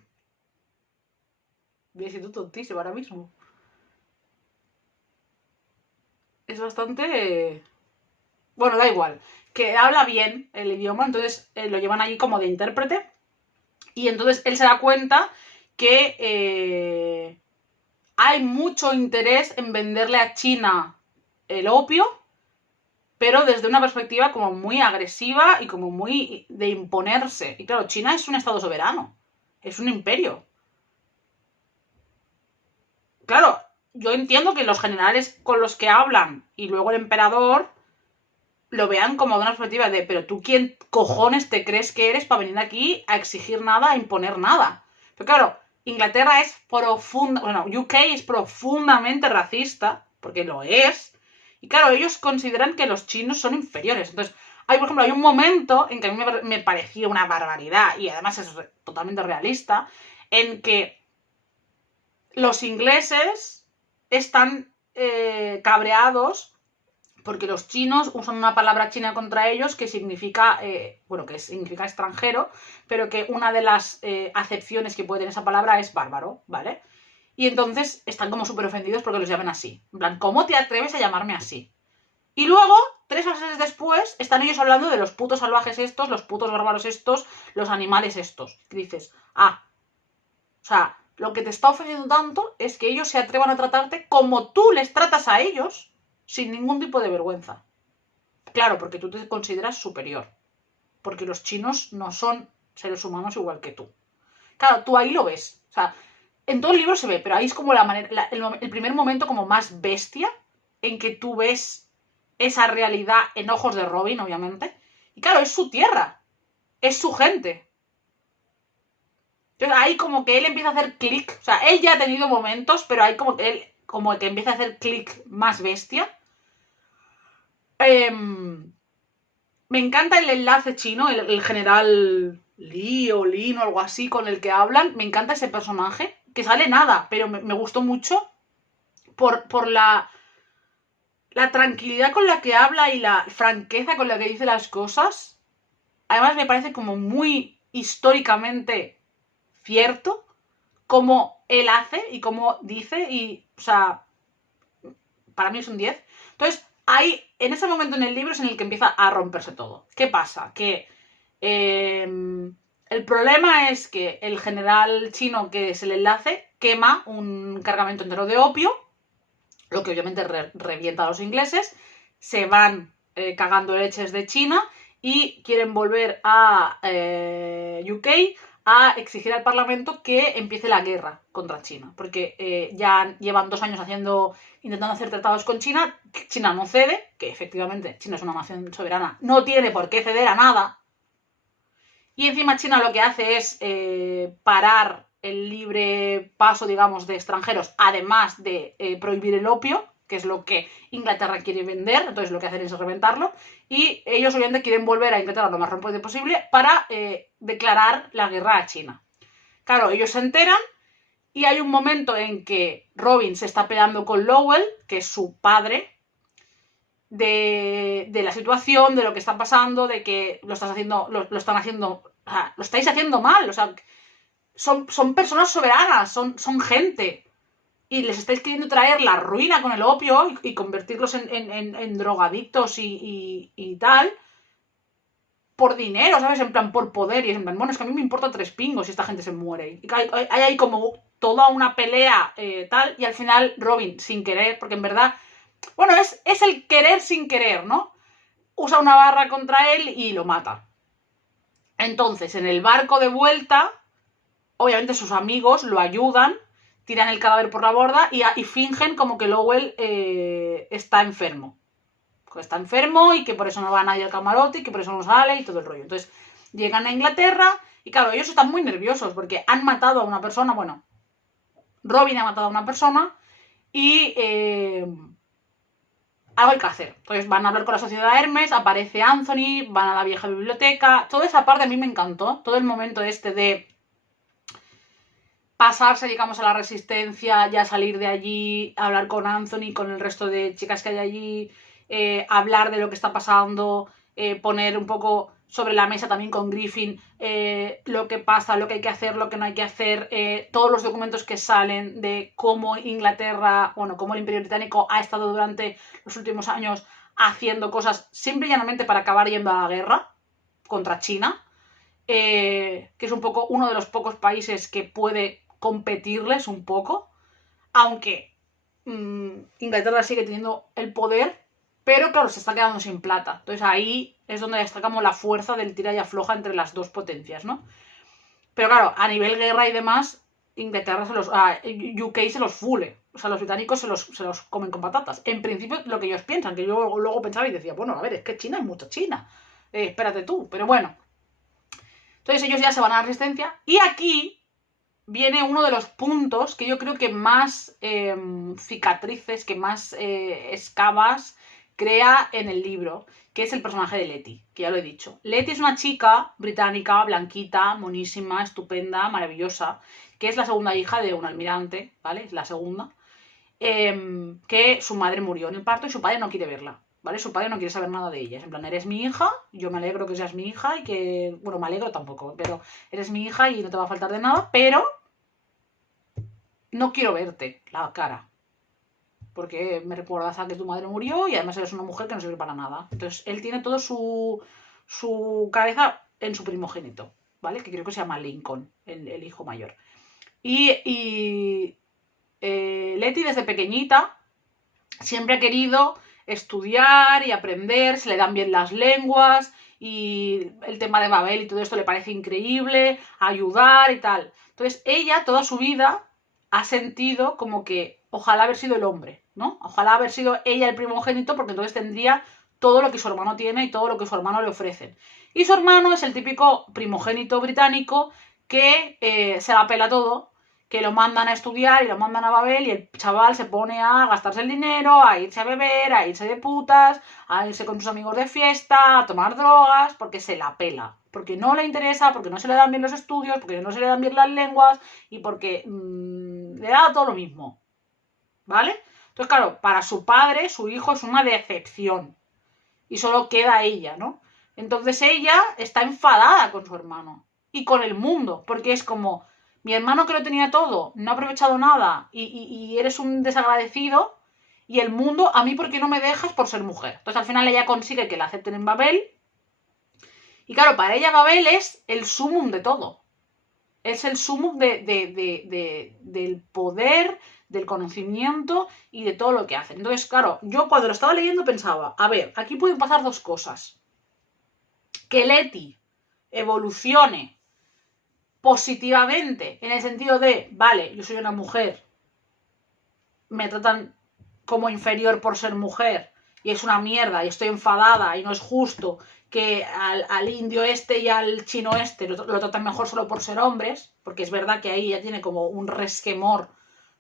a decir tontísimo ahora mismo. Es bastante... Bueno, da igual. Que habla bien el idioma, entonces lo llevan allí como de intérprete. Y entonces él se da cuenta que hay mucho interés en venderle a China el opio, pero desde una perspectiva como muy agresiva y como muy de imponerse. Y claro, China es un estado soberano, es un imperio. Claro, yo entiendo que los generales con los que hablan y luego el emperador lo vean como de una perspectiva de, pero tú quién cojones te crees que eres para venir aquí a exigir nada, a imponer nada. Pero claro, Inglaterra es UK es profundamente racista, porque lo es, y claro, ellos consideran que los chinos son inferiores. Entonces, por ejemplo, hay un momento en que a mí me parecía una barbaridad, y además es totalmente realista, en que los ingleses están cabreados porque los chinos usan una palabra china contra ellos que significa, que significa extranjero, pero que una de las acepciones que puede tener esa palabra es bárbaro, ¿vale? Y entonces están como súper ofendidos porque los llaman así. En plan, ¿cómo te atreves a llamarme así? Y luego, 3 meses después, están ellos hablando de los putos salvajes estos, los putos bárbaros estos, los animales estos. Y dices, o sea, lo que te está ofendiendo tanto es que ellos se atrevan a tratarte como tú les tratas a ellos, sin ningún tipo de vergüenza. Claro, porque tú te consideras superior. Porque los chinos no son seres humanos igual que tú. Claro, tú ahí lo ves. O sea, en todo el libro se ve, pero ahí es como el primer momento como más bestia en que tú ves esa realidad en ojos de Robin, obviamente. Y claro, es su tierra. Es su gente. Entonces ahí como que él empieza a hacer clic. O sea, él ya ha tenido momentos, pero ahí como que él como que empieza a hacer clic más bestia. Me encanta el enlace chino, el general Li o Lin o algo así con el que hablan. Me encanta ese personaje, que sale nada, pero me gustó mucho por la tranquilidad con la que habla y la franqueza con la que dice las cosas. Además me parece como muy históricamente cierto como él hace y como dice y, o sea, para mí es un 10. Entonces, ahí, en ese momento en el libro es en el que empieza a romperse todo. ¿Qué pasa? Que el problema es que el general chino, que es el enlace, quema un cargamento entero de opio, lo que obviamente revienta a los ingleses, se van cagando leches de China y quieren volver a UK a exigir al Parlamento que empiece la guerra contra China, porque ya llevan 2 años intentando hacer tratados con China, China no cede, que efectivamente China es una nación soberana, no tiene por qué ceder a nada, y encima China lo que hace es parar el libre paso, digamos, de extranjeros, además de prohibir el opio, que es lo que Inglaterra quiere vender, entonces lo que hacen es reventarlo, y ellos obviamente quieren volver a Inglaterra lo más rápido posible para declarar la guerra a China. Claro, ellos se enteran y hay un momento en que Robin se está peleando con Lowell, que es su padre, de la situación, de lo que está pasando, de que lo estáis haciendo mal, o sea, son personas soberanas, son gente. Y les estáis queriendo traer la ruina con el opio y convertirlos en drogadictos y tal. Por dinero, ¿sabes? En plan, por poder. Y es en plan, bueno, es que a mí me importa 3 pingos si esta gente se muere. Y hay como toda una pelea tal. Y al final Robin, sin querer, porque en verdad, bueno, es el querer sin querer, ¿no? Usa una barra contra él y lo mata. Entonces, en el barco de vuelta, obviamente sus amigos lo ayudan, tiran el cadáver por la borda y fingen como que Lowell está enfermo. Que está enfermo y que por eso no va nadie al camarote y que por eso no sale y todo el rollo. Entonces llegan a Inglaterra y claro, ellos están muy nerviosos porque han matado a una persona, bueno, Robin ha matado a una persona y algo hay que hacer. Entonces van a hablar con la sociedad Hermes, aparece Anthony, van a la vieja biblioteca. Toda esa parte a mí me encantó, todo el momento este de pasarse, digamos, a la resistencia, ya salir de allí, hablar con Anthony, con el resto de chicas que hay allí, hablar de lo que está pasando, poner un poco sobre la mesa también con Griffin lo que pasa, lo que hay que hacer, lo que no hay que hacer, todos los documentos que salen de cómo Inglaterra, bueno, cómo el Imperio Británico ha estado durante los últimos años haciendo cosas simple y llanamente para acabar yendo a la guerra contra China, que es un poco uno de los pocos países que puede competirles un poco, aunque Inglaterra sigue teniendo el poder, pero claro, se está quedando sin plata. Entonces ahí es donde destacamos la fuerza del tira y afloja entre las dos potencias, ¿no? Pero claro, a nivel guerra y demás, Inglaterra UK se los fule. O sea, los británicos se los comen con patatas. En principio, lo que ellos piensan, que yo luego pensaba y decía, bueno, a ver, es que China es mucha China. Espérate tú, pero bueno. Entonces ellos ya se van a la resistencia. Y aquí viene uno de los puntos que yo creo que más cicatrices, que más escabas crea en el libro, que es el personaje de Letty, que ya lo he dicho. Letty es una chica británica, blanquita, monísima, estupenda, maravillosa, que es la segunda hija de un almirante, ¿vale? Es la segunda, que su madre murió en el parto y su padre no quiere verla. ¿vale? Su padre no quiere saber nada de ella. Es en plan, eres mi hija, yo me alegro que seas mi hija y que... Bueno, me alegro tampoco, pero eres mi hija y no te va a faltar de nada, pero no quiero verte la cara. Porque me recuerdas a que tu madre murió y además eres una mujer que no sirve para nada. Entonces, él tiene todo su cabeza en su primogénito, ¿vale? Que creo que se llama Lincoln, el hijo mayor. Y Letty desde pequeñita siempre ha querido estudiar y aprender, se le dan bien las lenguas y el tema de Babel y todo esto le parece increíble, ayudar y tal. Entonces ella toda su vida ha sentido como que ojalá haber sido el hombre, ¿no? Ojalá haber sido ella el primogénito porque entonces tendría todo lo que su hermano tiene y todo lo que su hermano le ofrecen. Y su hermano es el típico primogénito británico que se la pela todo, que lo mandan a estudiar y lo mandan a Babel y el chaval se pone a gastarse el dinero, a irse a beber, a irse de putas, a irse con sus amigos de fiesta, a tomar drogas, porque se la pela. Porque no le interesa, porque no se le dan bien los estudios, porque no se le dan bien las lenguas y porque le da todo lo mismo. ¿Vale? Entonces, claro, para su padre, su hijo es una decepción. Y solo queda ella, ¿no? Entonces ella está enfadada con su hermano y con el mundo, porque es como, mi hermano que lo tenía todo, no ha aprovechado nada y eres un desagradecido y el mundo, a mí ¿por qué no me dejas por ser mujer? Entonces al final ella consigue que la acepten en Babel y claro, para ella Babel es el sumum de todo. Es el sumum del poder, del conocimiento y de todo lo que hacen. Entonces, claro, yo cuando lo estaba leyendo pensaba, a ver, aquí pueden pasar dos cosas. Que Letty evolucione positivamente, en el sentido de, vale, yo soy una mujer, me tratan como inferior por ser mujer, y es una mierda, y estoy enfadada, y no es justo que al indio este y al chino este lo tratan mejor solo por ser hombres, porque es verdad que ahí ya tiene como un resquemor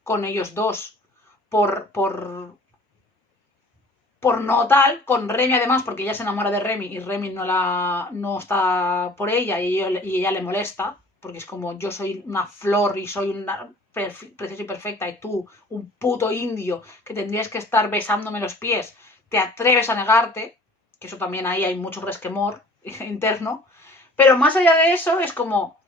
con ellos dos, por no tal, con Remy además, porque ella se enamora de Remy y Remy no está por ella y ella le molesta, porque es como yo soy una flor y soy una preciosa y perfecta y tú, un puto indio que tendrías que estar besándome los pies, te atreves a negarte, que eso también ahí hay mucho resquemor interno, pero más allá de eso es como,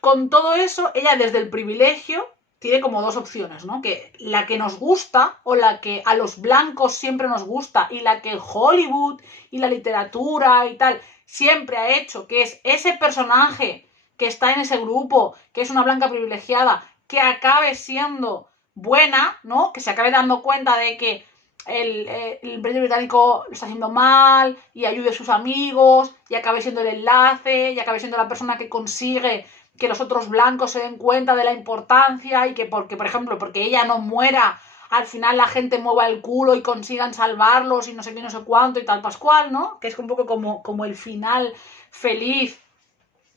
con todo eso, ella desde el privilegio tiene como dos opciones, ¿no? Que la que nos gusta o la que a los blancos siempre nos gusta y la que Hollywood y la literatura y tal siempre ha hecho, que es ese personaje que está en ese grupo, que es una blanca privilegiada, que acabe siendo buena, ¿no? Que se acabe dando cuenta de que el imperio británico lo está haciendo mal y ayude a sus amigos y acabe siendo el enlace y acabe siendo la persona que consigue que los otros blancos se den cuenta de la importancia y que porque, por ejemplo, porque ella no muera, al final la gente mueva el culo y consigan salvarlos y no sé qué, no sé cuánto y tal pascual, ¿no? Que es un poco como el final feliz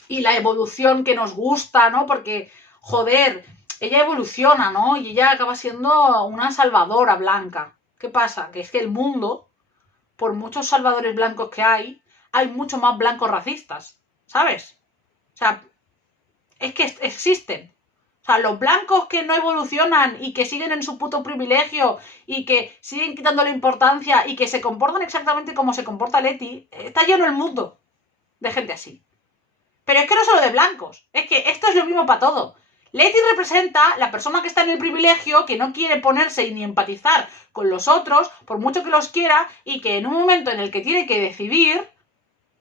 y la evolución que nos gusta, ¿no? Porque, joder, ella evoluciona, ¿no? Y ella acaba siendo una salvadora blanca. ¿Qué pasa? Que es que el mundo, por muchos salvadores blancos que hay mucho más blancos racistas, ¿sabes? O sea, es que existen. O sea, los blancos que no evolucionan y que siguen en su puto privilegio y que siguen quitándole importancia y que se comportan exactamente como se comporta Letty, está lleno el mundo de gente así. Pero es que no solo de blancos, es que esto es lo mismo para todo. Letty representa la persona que está en el privilegio, que no quiere ponerse ni empatizar con los otros, por mucho que los quiera, y que en un momento en el que tiene que decidir,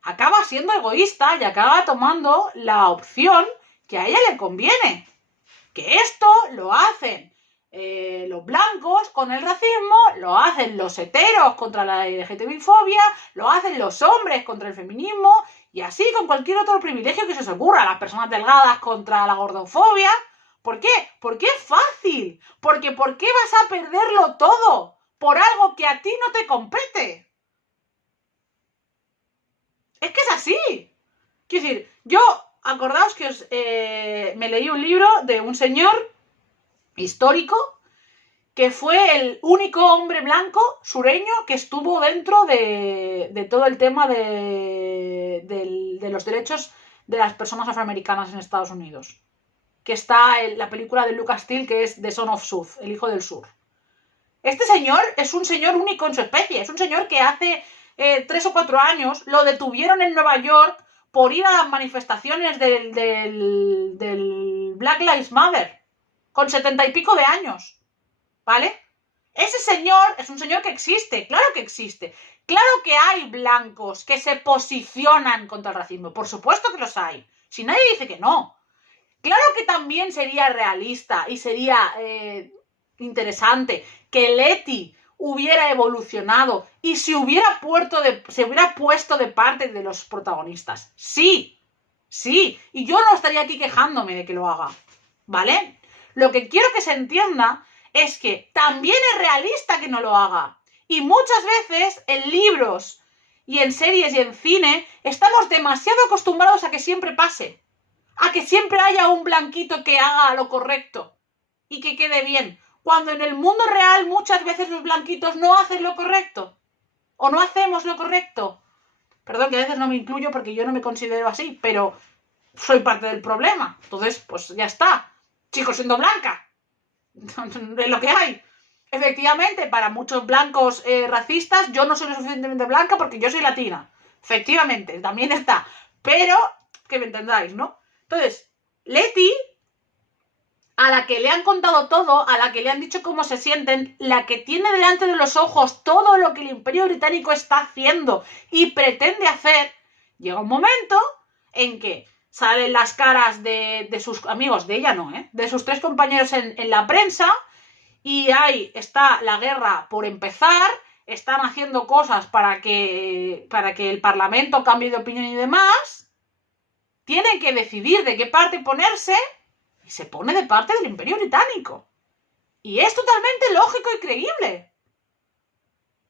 acaba siendo egoísta y acaba tomando la opción que a ella le conviene. Que esto lo hacen los blancos con el racismo, lo hacen los heteros contra la LGTBI-fobia, lo hacen los hombres contra el feminismo y así con cualquier otro privilegio que se os ocurra. Las personas delgadas contra la gordofobia. ¿Por qué? Porque es fácil. Porque ¿por qué vas a perderlo todo por algo que a ti no te compete? Es que es así. Quiero decir, yo, acordaos que me leí un libro de un señor histórico que fue el único hombre blanco sureño que estuvo dentro de todo el tema de los derechos de las personas afroamericanas en Estados Unidos. Que está en la película de Lucas Steele, que es The Son of South, el hijo del sur. Este señor es un señor único en su especie. Es un señor que hace 3 o 4 años lo detuvieron en Nueva York por ir a las manifestaciones del Black Lives Matter. Con 70 y pico de años. ¿Vale? Ese señor es un señor que existe. Claro que existe. Claro que hay blancos que se posicionan contra el racismo. Por supuesto que los hay. Si nadie dice que no. Claro que también sería realista y sería interesante que Leti hubiera evolucionado y se hubiera puesto de parte de los protagonistas. Sí, sí. Y yo no estaría aquí quejándome de que lo haga. ¿Vale? Lo que quiero que se entienda es que también es realista que no lo haga. Y muchas veces en libros y en series y en cine estamos demasiado acostumbrados a que siempre pase. A que siempre haya un blanquito que haga lo correcto y que quede bien. Cuando en el mundo real muchas veces los blanquitos no hacen lo correcto. O no hacemos lo correcto. Perdón que a veces no me incluyo porque yo no me considero así, pero soy parte del problema. Entonces, pues ya está. Sigo siendo blanca. Es lo que hay. Efectivamente, para muchos blancos racistas, yo no soy lo suficientemente blanca porque yo soy latina. Efectivamente, también está. Pero, que me entendáis, ¿no? Entonces, Leti, a la que le han contado todo, a la que le han dicho cómo se sienten, la que tiene delante de los ojos todo lo que el Imperio Británico está haciendo y pretende hacer, llega un momento en que salen las caras de sus amigos, de ella no, de sus 3 compañeros en la prensa, y ahí está la guerra por empezar, están haciendo cosas para que el Parlamento cambie de opinión y demás, tienen que decidir de qué parte ponerse y se pone de parte del Imperio Británico. Y es totalmente lógico y creíble.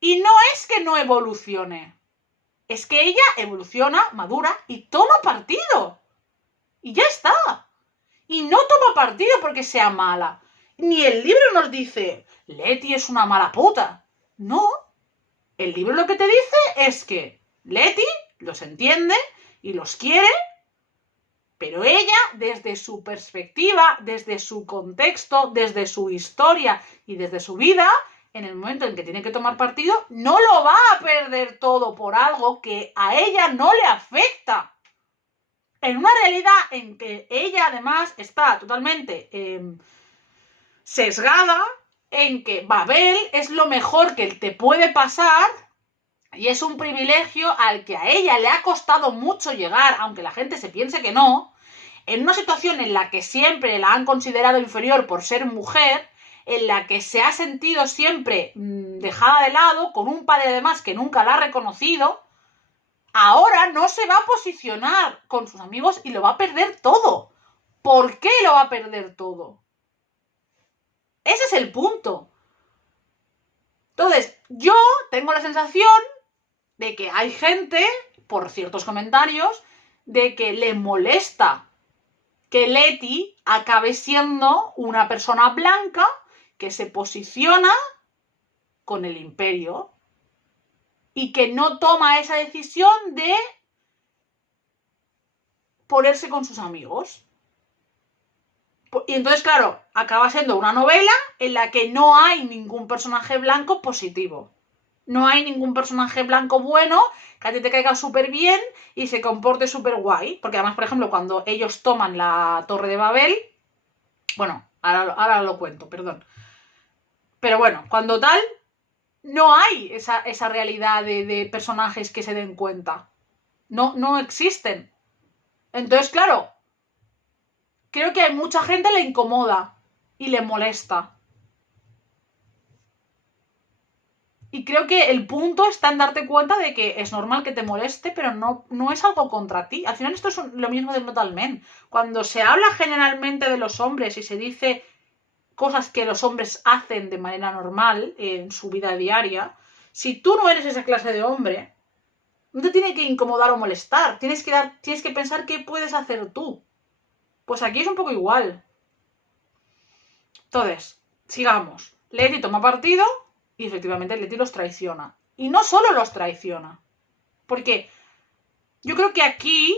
Y no es que no evolucione, es que ella evoluciona, madura y toma partido. Y ya está. Y no toma partido porque sea mala. Ni el libro nos dice, Leti es una mala puta. No. El libro lo que te dice es que Leti los entiende y los quiere, pero ella, desde su perspectiva, desde su contexto, desde su historia y desde su vida, en el momento en que tiene que tomar partido, no lo va a perder todo por algo que a ella no le afecta. En una realidad en que ella además está totalmente sesgada, en que Babel es lo mejor que te puede pasar y es un privilegio al que a ella le ha costado mucho llegar, aunque la gente se piense que no, en una situación en la que siempre la han considerado inferior por ser mujer, en la que se ha sentido siempre dejada de lado, con un padre además que nunca la ha reconocido, ahora no se va a posicionar con sus amigos y lo va a perder todo. ¿Por qué lo va a perder todo? Ese es el punto. Entonces, yo tengo la sensación de que hay gente, por ciertos comentarios, de que le molesta que Leti acabe siendo una persona blanca que se posiciona con el imperio y que no toma esa decisión de ponerse con sus amigos. Y entonces, claro, acaba siendo una novela en la que no hay ningún personaje blanco positivo. No hay ningún personaje blanco bueno que a ti te caiga súper bien y se comporte súper guay. Porque además, por ejemplo, cuando ellos toman la Torre de Babel... Bueno, ahora lo cuento, perdón. Pero bueno, cuando tal, no hay esa realidad de personajes que se den cuenta. No existen. Entonces, claro, creo que a mucha gente le incomoda y le molesta. Y creo que el punto está en darte cuenta de que es normal que te moleste, pero no es algo contra ti. Al final esto es lo mismo de Metal Men. Cuando se habla generalmente de los hombres y se dice cosas que los hombres hacen de manera normal en su vida diaria, si tú no eres esa clase de hombre, no te tiene que incomodar o molestar. Tienes que pensar qué puedes hacer tú. Pues aquí es un poco igual. Entonces, sigamos. Leti toma partido y efectivamente Leti los traiciona. Y no solo los traiciona. Porque yo creo que aquí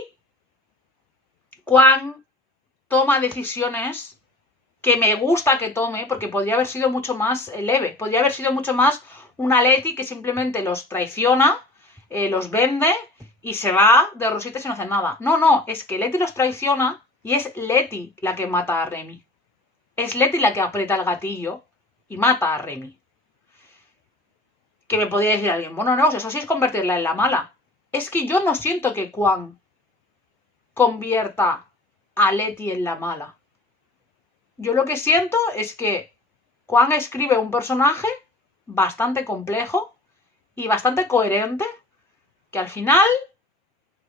Kwan toma decisiones que me gusta que tome, porque podría haber sido mucho más leve, podría haber sido mucho más una Letty que simplemente los traiciona, los vende y se va de rositas y no hace nada. No, es que Letty los traiciona y es Letty la que mata a Remy. Es Letty la que aprieta el gatillo y mata a Remy. Que me podría decir alguien, bueno, no, eso sí es convertirla en la mala. Es que yo no siento que Kwan convierta a Letty en la mala. Yo lo que siento es que Kwan escribe un personaje bastante complejo y bastante coherente, que al final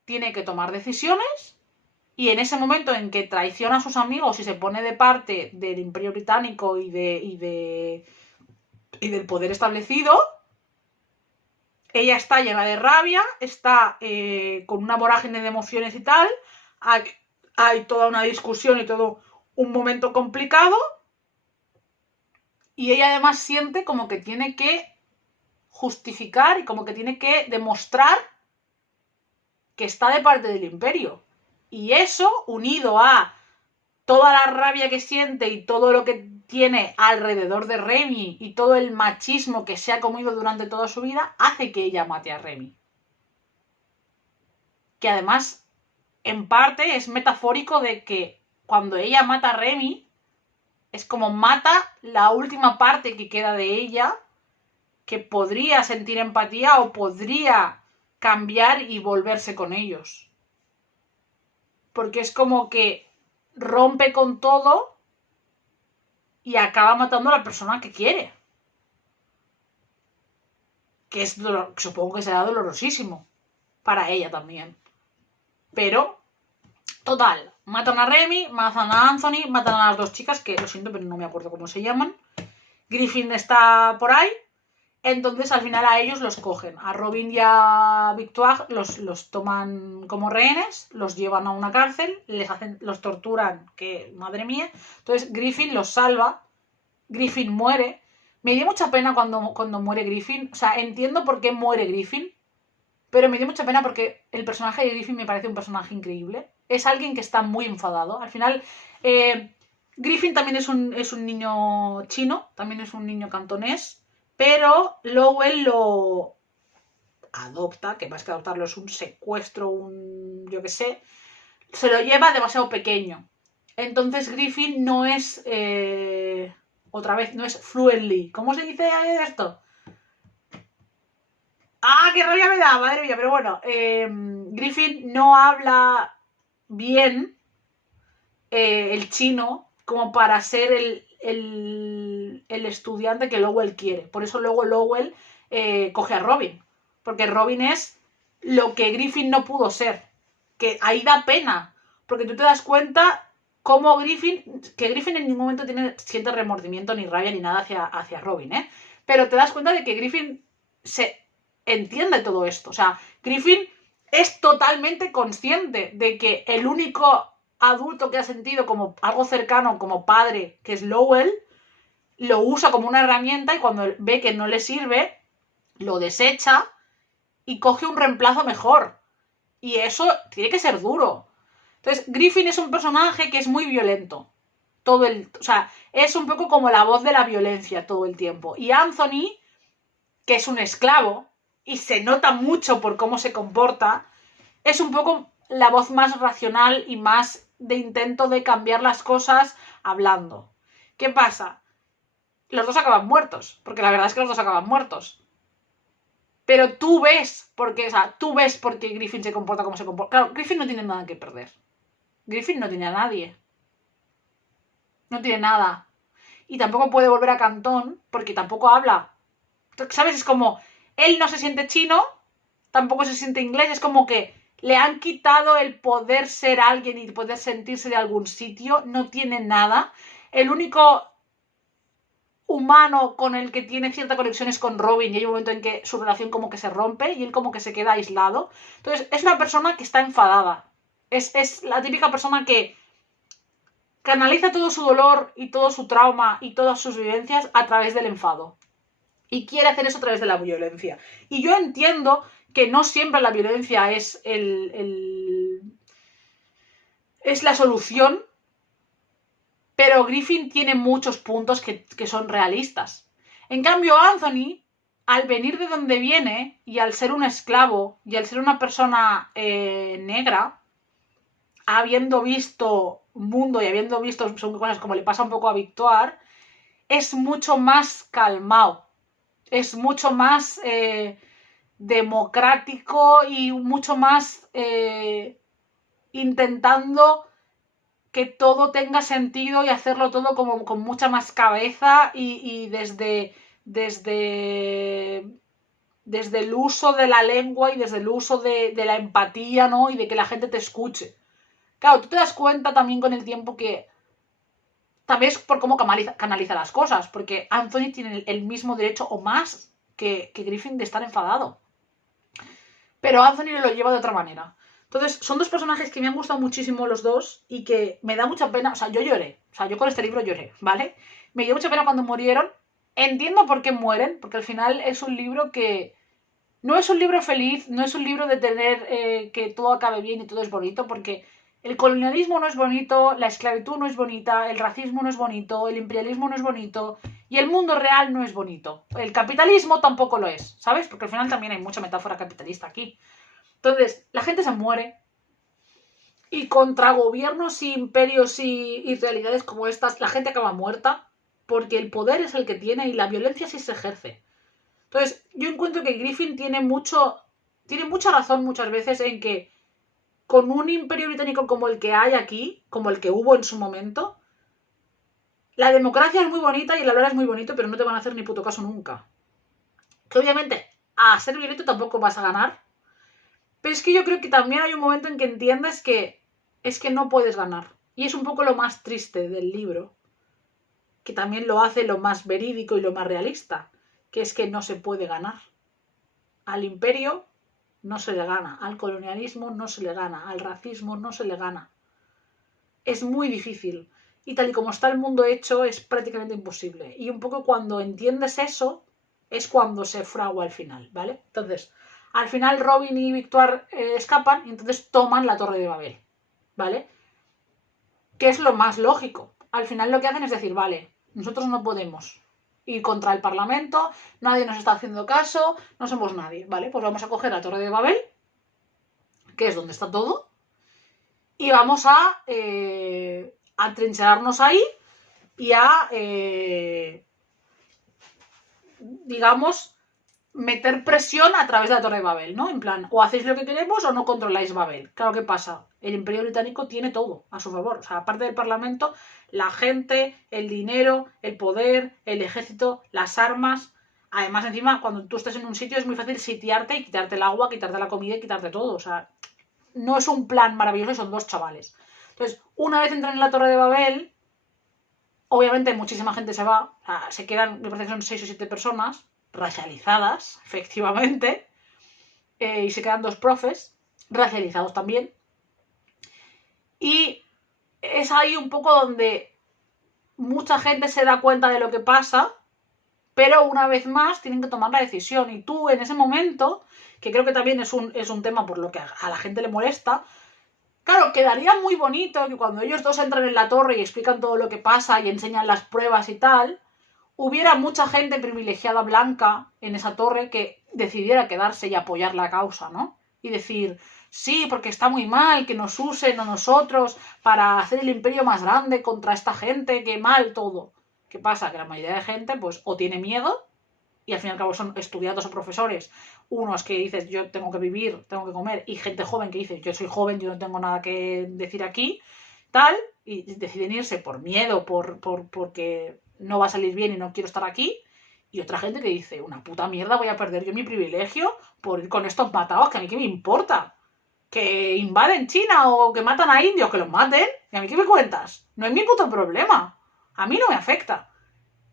tiene que tomar decisiones y en ese momento en que traiciona a sus amigos y se pone de parte del Imperio Británico y del poder establecido, ella está llena de rabia, está con una vorágine de emociones y tal, hay toda una discusión y todo un momento complicado y ella además siente como que tiene que justificar y como que tiene que demostrar que está de parte del imperio. Y eso, unido a toda la rabia que siente y todo lo que tiene alrededor de Remy y todo el machismo que se ha comido durante toda su vida, hace que ella mate a Remy. Que además, en parte, es metafórico de que cuando ella mata a Remy, es como mata la última parte que queda de ella, que podría sentir empatía o podría cambiar y volverse con ellos. Porque es como que rompe con todo y acaba matando a la persona que quiere. Que es supongo que será dolorosísimo para ella también. Pero, total, matan a Remy, matan a Anthony, matan a las dos chicas, que lo siento, pero no me acuerdo cómo se llaman. Griffin está por ahí. Entonces al final a ellos los cogen. A Robin y a Victoire los toman como rehenes, los llevan a una cárcel, los torturan, que madre mía. Entonces Griffin los salva, Griffin muere. Me dio mucha pena cuando muere Griffin. O sea, entiendo por qué muere Griffin, pero me dio mucha pena porque el personaje de Griffin me parece un personaje increíble. Es alguien que está muy enfadado. Al final, Griffin también es un niño chino, también es un niño cantonés. Pero Lowell lo adopta, que más que adoptarlo es un secuestro, yo qué sé, se lo lleva demasiado pequeño. Entonces Griffin no es, otra vez, no es fluently. ¿Cómo se dice esto? ¡Ah, qué rabia me da! Madre mía, pero bueno, Griffin no habla bien el chino como para ser el estudiante que Lowell quiere. Por eso luego Lowell coge a Robin. Porque Robin es lo que Griffin no pudo ser. Que ahí da pena. Porque tú te das cuenta cómo que Griffin en ningún momento siente remordimiento ni rabia ni nada hacia Robin, ¿eh? Pero te das cuenta de que Griffin se entiende todo esto. O sea, Griffin es totalmente consciente de que el único adulto que ha sentido como algo cercano, como padre, que es Lowell, lo usa como una herramienta y cuando ve que no le sirve, lo desecha y coge un reemplazo mejor. Y eso tiene que ser duro. Entonces, Griffin es un personaje que es muy violento. O sea, es un poco como la voz de la violencia todo el tiempo. Y Anthony, que es un esclavo, y se nota mucho por cómo se comporta, es un poco la voz más racional y más de intento de cambiar las cosas hablando. ¿Qué pasa? Los dos acaban muertos, porque la verdad es que los dos acaban muertos. Pero tú ves por qué Griffin se comporta como se comporta. Claro, Griffin no tiene nada que perder. Griffin no tiene a nadie. No tiene nada. Y tampoco puede volver a Cantón, porque tampoco habla. ¿Sabes? Es como, él no se siente chino, tampoco se siente inglés, es como que le han quitado el poder ser alguien y poder sentirse de algún sitio, no tiene nada. El único humano con el que tiene cierta conexión es con Robin y hay un momento en que su relación como que se rompe y él como que se queda aislado. Entonces es una persona que está enfadada. Es la típica persona que canaliza todo su dolor y todo su trauma y todas sus vivencias a través del enfado. Y quiere hacer eso a través de la violencia. Y yo entiendo que no siempre la violencia es es la solución, pero Griffin tiene muchos puntos que son realistas. En cambio, Anthony, al venir de donde viene y al ser un esclavo y al ser una persona negra, habiendo visto mundo y habiendo visto cosas como le pasa un poco a Victoire, es mucho más calmado, es mucho más democrático y mucho más intentando que todo tenga sentido y hacerlo todo como con mucha más cabeza y desde el uso de la lengua y desde el uso de la empatía, ¿no? Y de que la gente te escuche. Claro, tú te das cuenta también con el tiempo que también es por cómo canaliza las cosas, porque Anthony tiene el mismo derecho o más que Griffin de estar enfadado. Pero Anthony lo lleva de otra manera. Entonces, son dos personajes que me han gustado muchísimo los dos y que me da mucha pena. O sea, yo lloré. O sea, yo con este libro lloré, ¿vale? Me dio mucha pena cuando murieron. Entiendo por qué mueren, porque al final es un libro que no es un libro feliz, no es un libro de tener que todo acabe bien y todo es bonito, porque el colonialismo no es bonito, la esclavitud no es bonita, el racismo no es bonito, el imperialismo no es bonito y el mundo real no es bonito. El capitalismo tampoco lo es, ¿sabes? Porque al final también hay mucha metáfora capitalista aquí. Entonces, la gente se muere y contra gobiernos y imperios y realidades como estas, la gente acaba muerta porque el poder es el que tiene y la violencia sí se ejerce. Entonces, yo encuentro que Griffin tiene mucha razón muchas veces en que con un imperio británico como el que hay aquí, como el que hubo en su momento, la democracia es muy bonita y el hablar es muy bonito, pero no te van a hacer ni puto caso nunca. Que obviamente, a ser violento tampoco vas a ganar, pero es que yo creo que también hay un momento en que entiendes que es que no puedes ganar. Y es un poco lo más triste del libro, que también lo hace lo más verídico y lo más realista, que es que no se puede ganar. Al imperio no se le gana, al colonialismo no se le gana, al racismo no se le gana. Es muy difícil. Y tal y como está el mundo hecho, es prácticamente imposible. Y un poco cuando entiendes eso, es cuando se fragua al final, ¿vale? Entonces, al final Robin y Victoire escapan y entonces toman la Torre de Babel, ¿vale? Que es lo más lógico. Al final lo que hacen es decir, vale, nosotros no podemos ir contra el Parlamento, nadie nos está haciendo caso, no somos nadie, ¿vale? Pues vamos a coger la Torre de Babel, que es donde está todo, y vamos a atrincherarnos ahí y a, digamos, meter presión a través de la Torre de Babel, ¿no? En plan, o hacéis lo que queremos o no controláis Babel. Claro, ¿qué pasa? El Imperio Británico tiene todo a su favor. O sea, aparte del Parlamento, la gente, el dinero, el poder, el ejército, las armas. Además, encima, cuando tú estés en un sitio es muy fácil sitiarte y quitarte el agua, quitarte la comida y quitarte todo. O sea, no es un plan maravilloso, son dos chavales. Entonces, una vez entran en la Torre de Babel, obviamente muchísima gente se va. O sea, se quedan, me parece que son 6 o 7 personas racializadas, efectivamente, y se quedan 2 profes, racializados también. Y es ahí un poco donde mucha gente se da cuenta de lo que pasa, pero una vez más tienen que tomar la decisión. Y tú en ese momento, que creo que también es un tema por lo que a la gente le molesta, claro, quedaría muy bonito que cuando ellos dos entran en la torre y explican todo lo que pasa y enseñan las pruebas y tal, hubiera mucha gente privilegiada blanca en esa torre que decidiera quedarse y apoyar la causa, ¿no? Y decir, sí, porque está muy mal que nos usen a nosotros para hacer el imperio más grande contra esta gente, que mal todo. ¿Qué pasa? Que la mayoría de gente, pues, o tiene miedo, y al fin y al cabo son estudiados o profesores, unos que dices, yo tengo que vivir, tengo que comer, y gente joven que dice, yo soy joven, yo no tengo nada que decir aquí, tal, y deciden irse por miedo, porque no va a salir bien y no quiero estar aquí, y otra gente que dice, una puta mierda, voy a perder yo mi privilegio por ir con estos matados, que a mí qué me importa, que invaden China o que matan a indios, que los maten, y a mí qué me cuentas, no es mi puto problema, a mí no me afecta.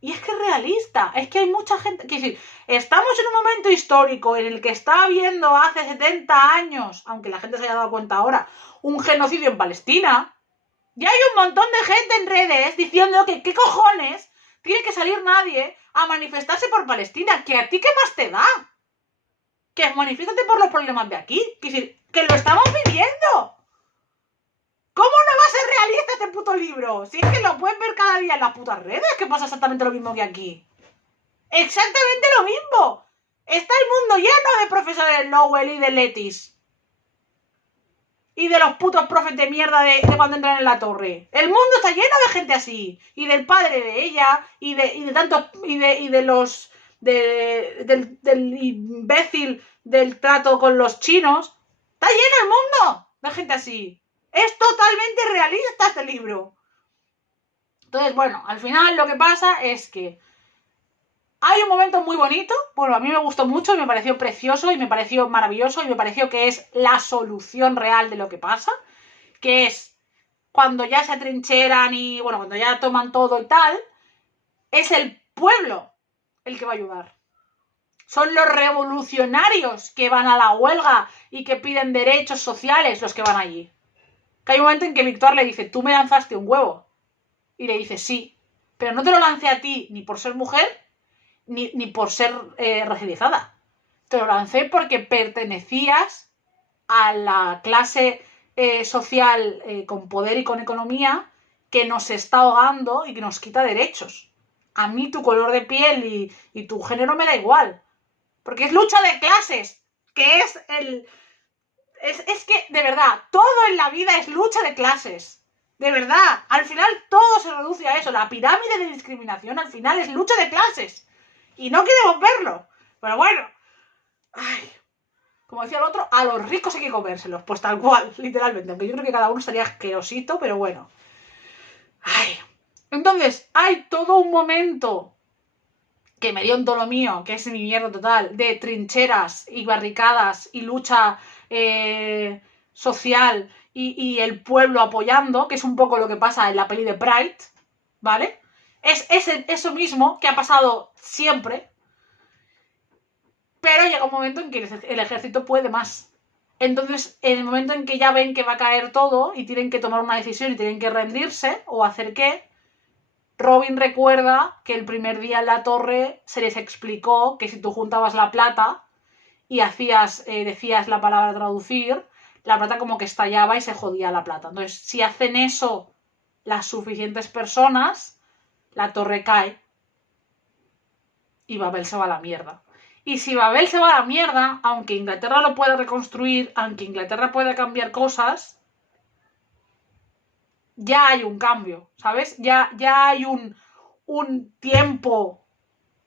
Y es que es realista, es que hay mucha gente, quiero decir, estamos en un momento histórico en el que está habiendo hace 70 años, aunque la gente se haya dado cuenta ahora, un genocidio en Palestina. Y hay un montón de gente en redes diciendo que qué cojones tiene que salir nadie a manifestarse por Palestina. ¿Que a ti qué más te da? Que manifiéstate por los problemas de aquí. Es decir, que lo estamos viviendo. ¿Cómo no va a ser realista este puto libro. Si es que lo pueden ver cada día en las putas redes, que pasa exactamente lo mismo que aquí. Exactamente lo mismo. Está el mundo lleno de profesores Lowell y de Letis. Y de los putos profes de mierda de cuando entran en la torre. El mundo está lleno de gente así. Y del padre de ella. Y de tantos. Y de los. Del imbécil del trato con los chinos. Está lleno el mundo de gente así. Es totalmente realista este libro. Entonces, bueno, al final lo que pasa es que hay un momento muy bonito. Bueno, a mí me gustó mucho y me pareció precioso y me pareció maravilloso y me pareció que es la solución real de lo que pasa, que es cuando ya se atrincheran y, bueno, cuando ya toman todo y tal, es el pueblo el que va a ayudar. Son los revolucionarios que van a la huelga y que piden derechos sociales los que van allí. Que hay un momento en que Victoire le dice, tú me lanzaste un huevo. Y le dice, sí, pero no te lo lancé a ti ni por ser mujer, ni por ser racializada. Te lo lancé porque pertenecías a la clase social con poder y con economía que nos está ahogando y que nos quita derechos. A mí tu color de piel y tu género me da igual. Porque es lucha de clases, que es el... Es que, de verdad, todo en la vida es lucha de clases. De verdad, al final todo se reduce a eso. La pirámide de discriminación al final es lucha de clases. Y no queremos verlo. Pero bueno. Ay. Como decía el otro, a los ricos hay que comérselos. Pues tal cual, literalmente. Aunque yo creo que cada uno estaría asquerosito, pero bueno. Ay. Entonces, hay todo un momento que me dio en todo lo mío, que es mi mierda total, de trincheras y barricadas y lucha social y el pueblo apoyando, que es un poco lo que pasa en la peli de Pride, ¿vale? Es eso mismo que ha pasado siempre, pero llega un momento en que el ejército puede más. Entonces, en el momento en que ya ven que va a caer todo y tienen que tomar una decisión y tienen que rendirse o hacer qué, Robin recuerda que el primer día en la torre se les explicó que si tú juntabas la plata y decías la palabra traducir, la plata como que estallaba y se jodía la plata. Entonces, si hacen eso las suficientes personas, la torre cae y Babel se va a la mierda. Y si Babel se va a la mierda, aunque Inglaterra lo pueda reconstruir, aunque Inglaterra pueda cambiar cosas, ya hay un cambio, ¿sabes? Ya hay un tiempo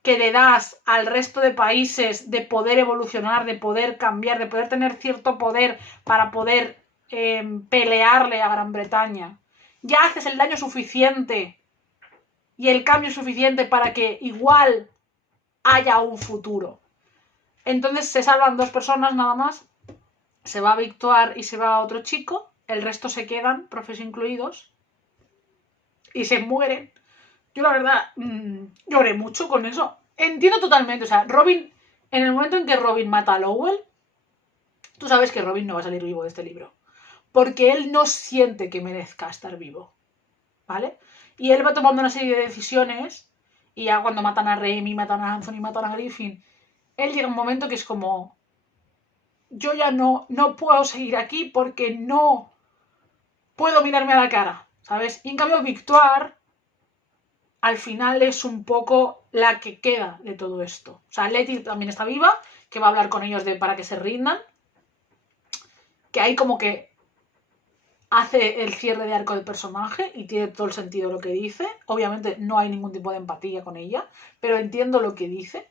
que le das al resto de países de poder evolucionar, de poder cambiar, de poder tener cierto poder para poder pelearle a Gran Bretaña. Ya haces el daño suficiente y el cambio suficiente para que igual haya un futuro. Entonces se salvan 2 personas nada más. Se va Victoire y se va otro chico. El resto se quedan, profes incluidos. Y se mueren. Yo la verdad lloré mucho con eso. Entiendo totalmente. O sea, Robin, en el momento en que Robin mata a Lowell, tú sabes que Robin no va a salir vivo de este libro. Porque él no siente que merezca estar vivo. ¿Vale? Y él va tomando una serie de decisiones. Y ya cuando matan a Remy, matan a Anthony, matan a Griffin, él llega un momento que es como... Yo ya no puedo seguir aquí porque no puedo mirarme a la cara, ¿sabes? Y en cambio Victoire al final es un poco la que queda de todo esto. O sea, Letty también está viva, que va a hablar con ellos para que se rindan. Que ahí como que hace el cierre de arco del personaje y tiene todo el sentido lo que dice. Obviamente no hay ningún tipo de empatía con ella, pero entiendo lo que dice.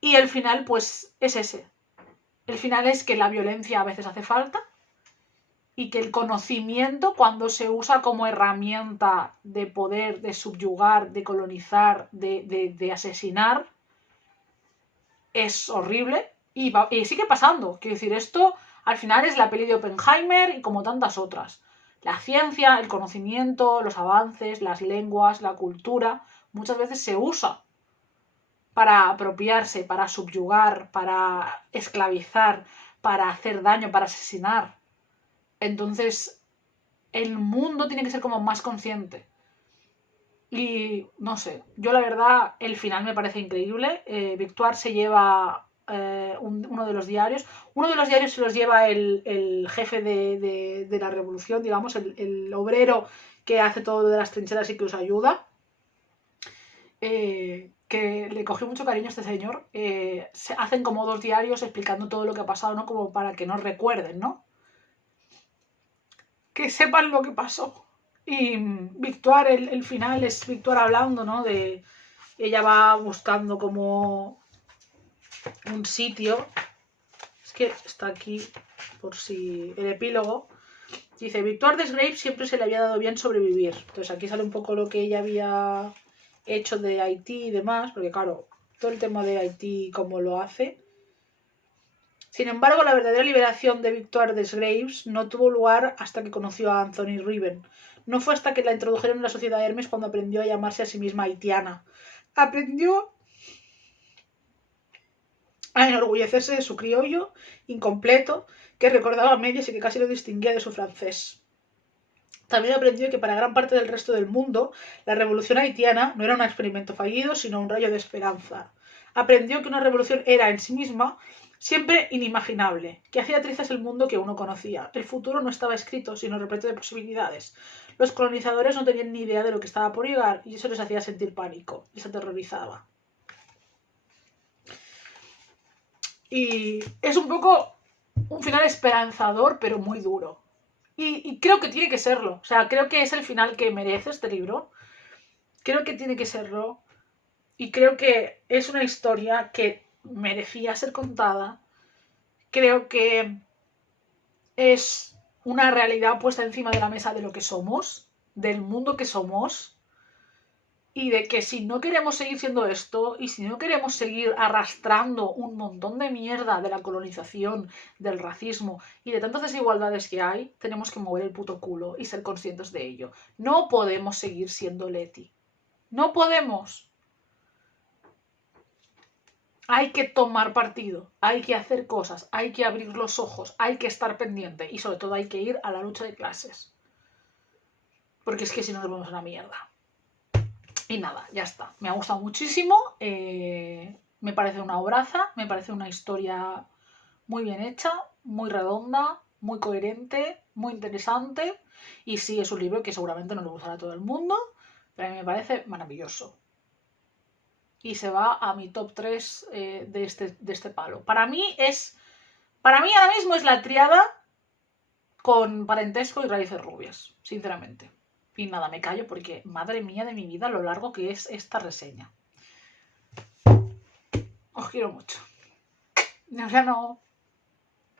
Y el final, pues, es ese. El final es que la violencia a veces hace falta y que el conocimiento, cuando se usa como herramienta de poder, de subyugar, de colonizar, de asesinar, es horrible y sigue pasando. Quiero decir, esto al final es la peli de Oppenheimer y como tantas otras. La ciencia, el conocimiento, los avances, las lenguas, la cultura, muchas veces se usa para apropiarse, para subyugar, para esclavizar, para hacer daño, para asesinar. Entonces, el mundo tiene que ser como más consciente. Y no sé, yo la verdad, el final me parece increíble. Victoire se lleva uno de los diarios. Uno de los diarios se los lleva el jefe de la revolución, digamos, el obrero que hace todo de las trincheras y que os ayuda. Que le cogió mucho cariño a este señor. Se hacen como 2 diarios explicando todo lo que ha pasado, ¿no? Como para que no recuerden, ¿no? Que sepan lo que pasó. Y Victoire, el final es Victoire hablando, ¿no? De ella va buscando como un sitio. Es que está aquí por si el epílogo. Dice, Victoire Desgraves siempre se le había dado bien sobrevivir. Entonces aquí sale un poco lo que ella había hecho de Haití y demás, porque claro, todo el tema de Haití, cómo lo hace. Sin embargo, la verdadera liberación de Victoire Desgraves no tuvo lugar hasta que conoció a Anthony Riven. No fue hasta que la introdujeron en la sociedad Hermes cuando aprendió a llamarse a sí misma haitiana. Aprendió a enorgullecerse de su criollo incompleto, que recordaba a medias y que casi lo distinguía de su francés. También aprendió que para gran parte del resto del mundo, la revolución haitiana no era un experimento fallido, sino un rayo de esperanza. Aprendió que una revolución era en sí misma siempre inimaginable, que hacía trizas el mundo que uno conocía. El futuro no estaba escrito, sino repleto de posibilidades. Los colonizadores no tenían ni idea de lo que estaba por llegar y eso les hacía sentir pánico, les aterrorizaba. Y es un poco un final esperanzador, pero muy duro. Y creo que tiene que serlo. O sea, creo que es el final que merece este libro. Creo que tiene que serlo. Y creo que es una historia que merecía ser contada. Creo que es una realidad puesta encima de la mesa de lo que somos, del mundo que somos. Y de que si no queremos seguir siendo esto y si no queremos seguir arrastrando un montón de mierda de la colonización, del racismo y de tantas desigualdades que hay, tenemos que mover el puto culo y ser conscientes de ello. No podemos seguir siendo Leti. No podemos. Hay que tomar partido, hay que hacer cosas, hay que abrir los ojos, hay que estar pendiente y sobre todo hay que ir a la lucha de clases. Porque es que si no nos vamos a la mierda. Y nada, ya está. Me ha gustado muchísimo. Me parece una obraza, me parece una historia muy bien hecha, muy redonda, muy coherente, muy interesante. Y sí, es un libro que seguramente no le gustará a todo el mundo, pero a mí me parece maravilloso. Y se va a mi top 3 de este palo. Para mí ahora mismo es la triada con Parentesco y Raíces Rubias, sinceramente. Y nada, me callo porque, madre mía de mi vida, lo largo que es esta reseña. Os quiero mucho. Ya no.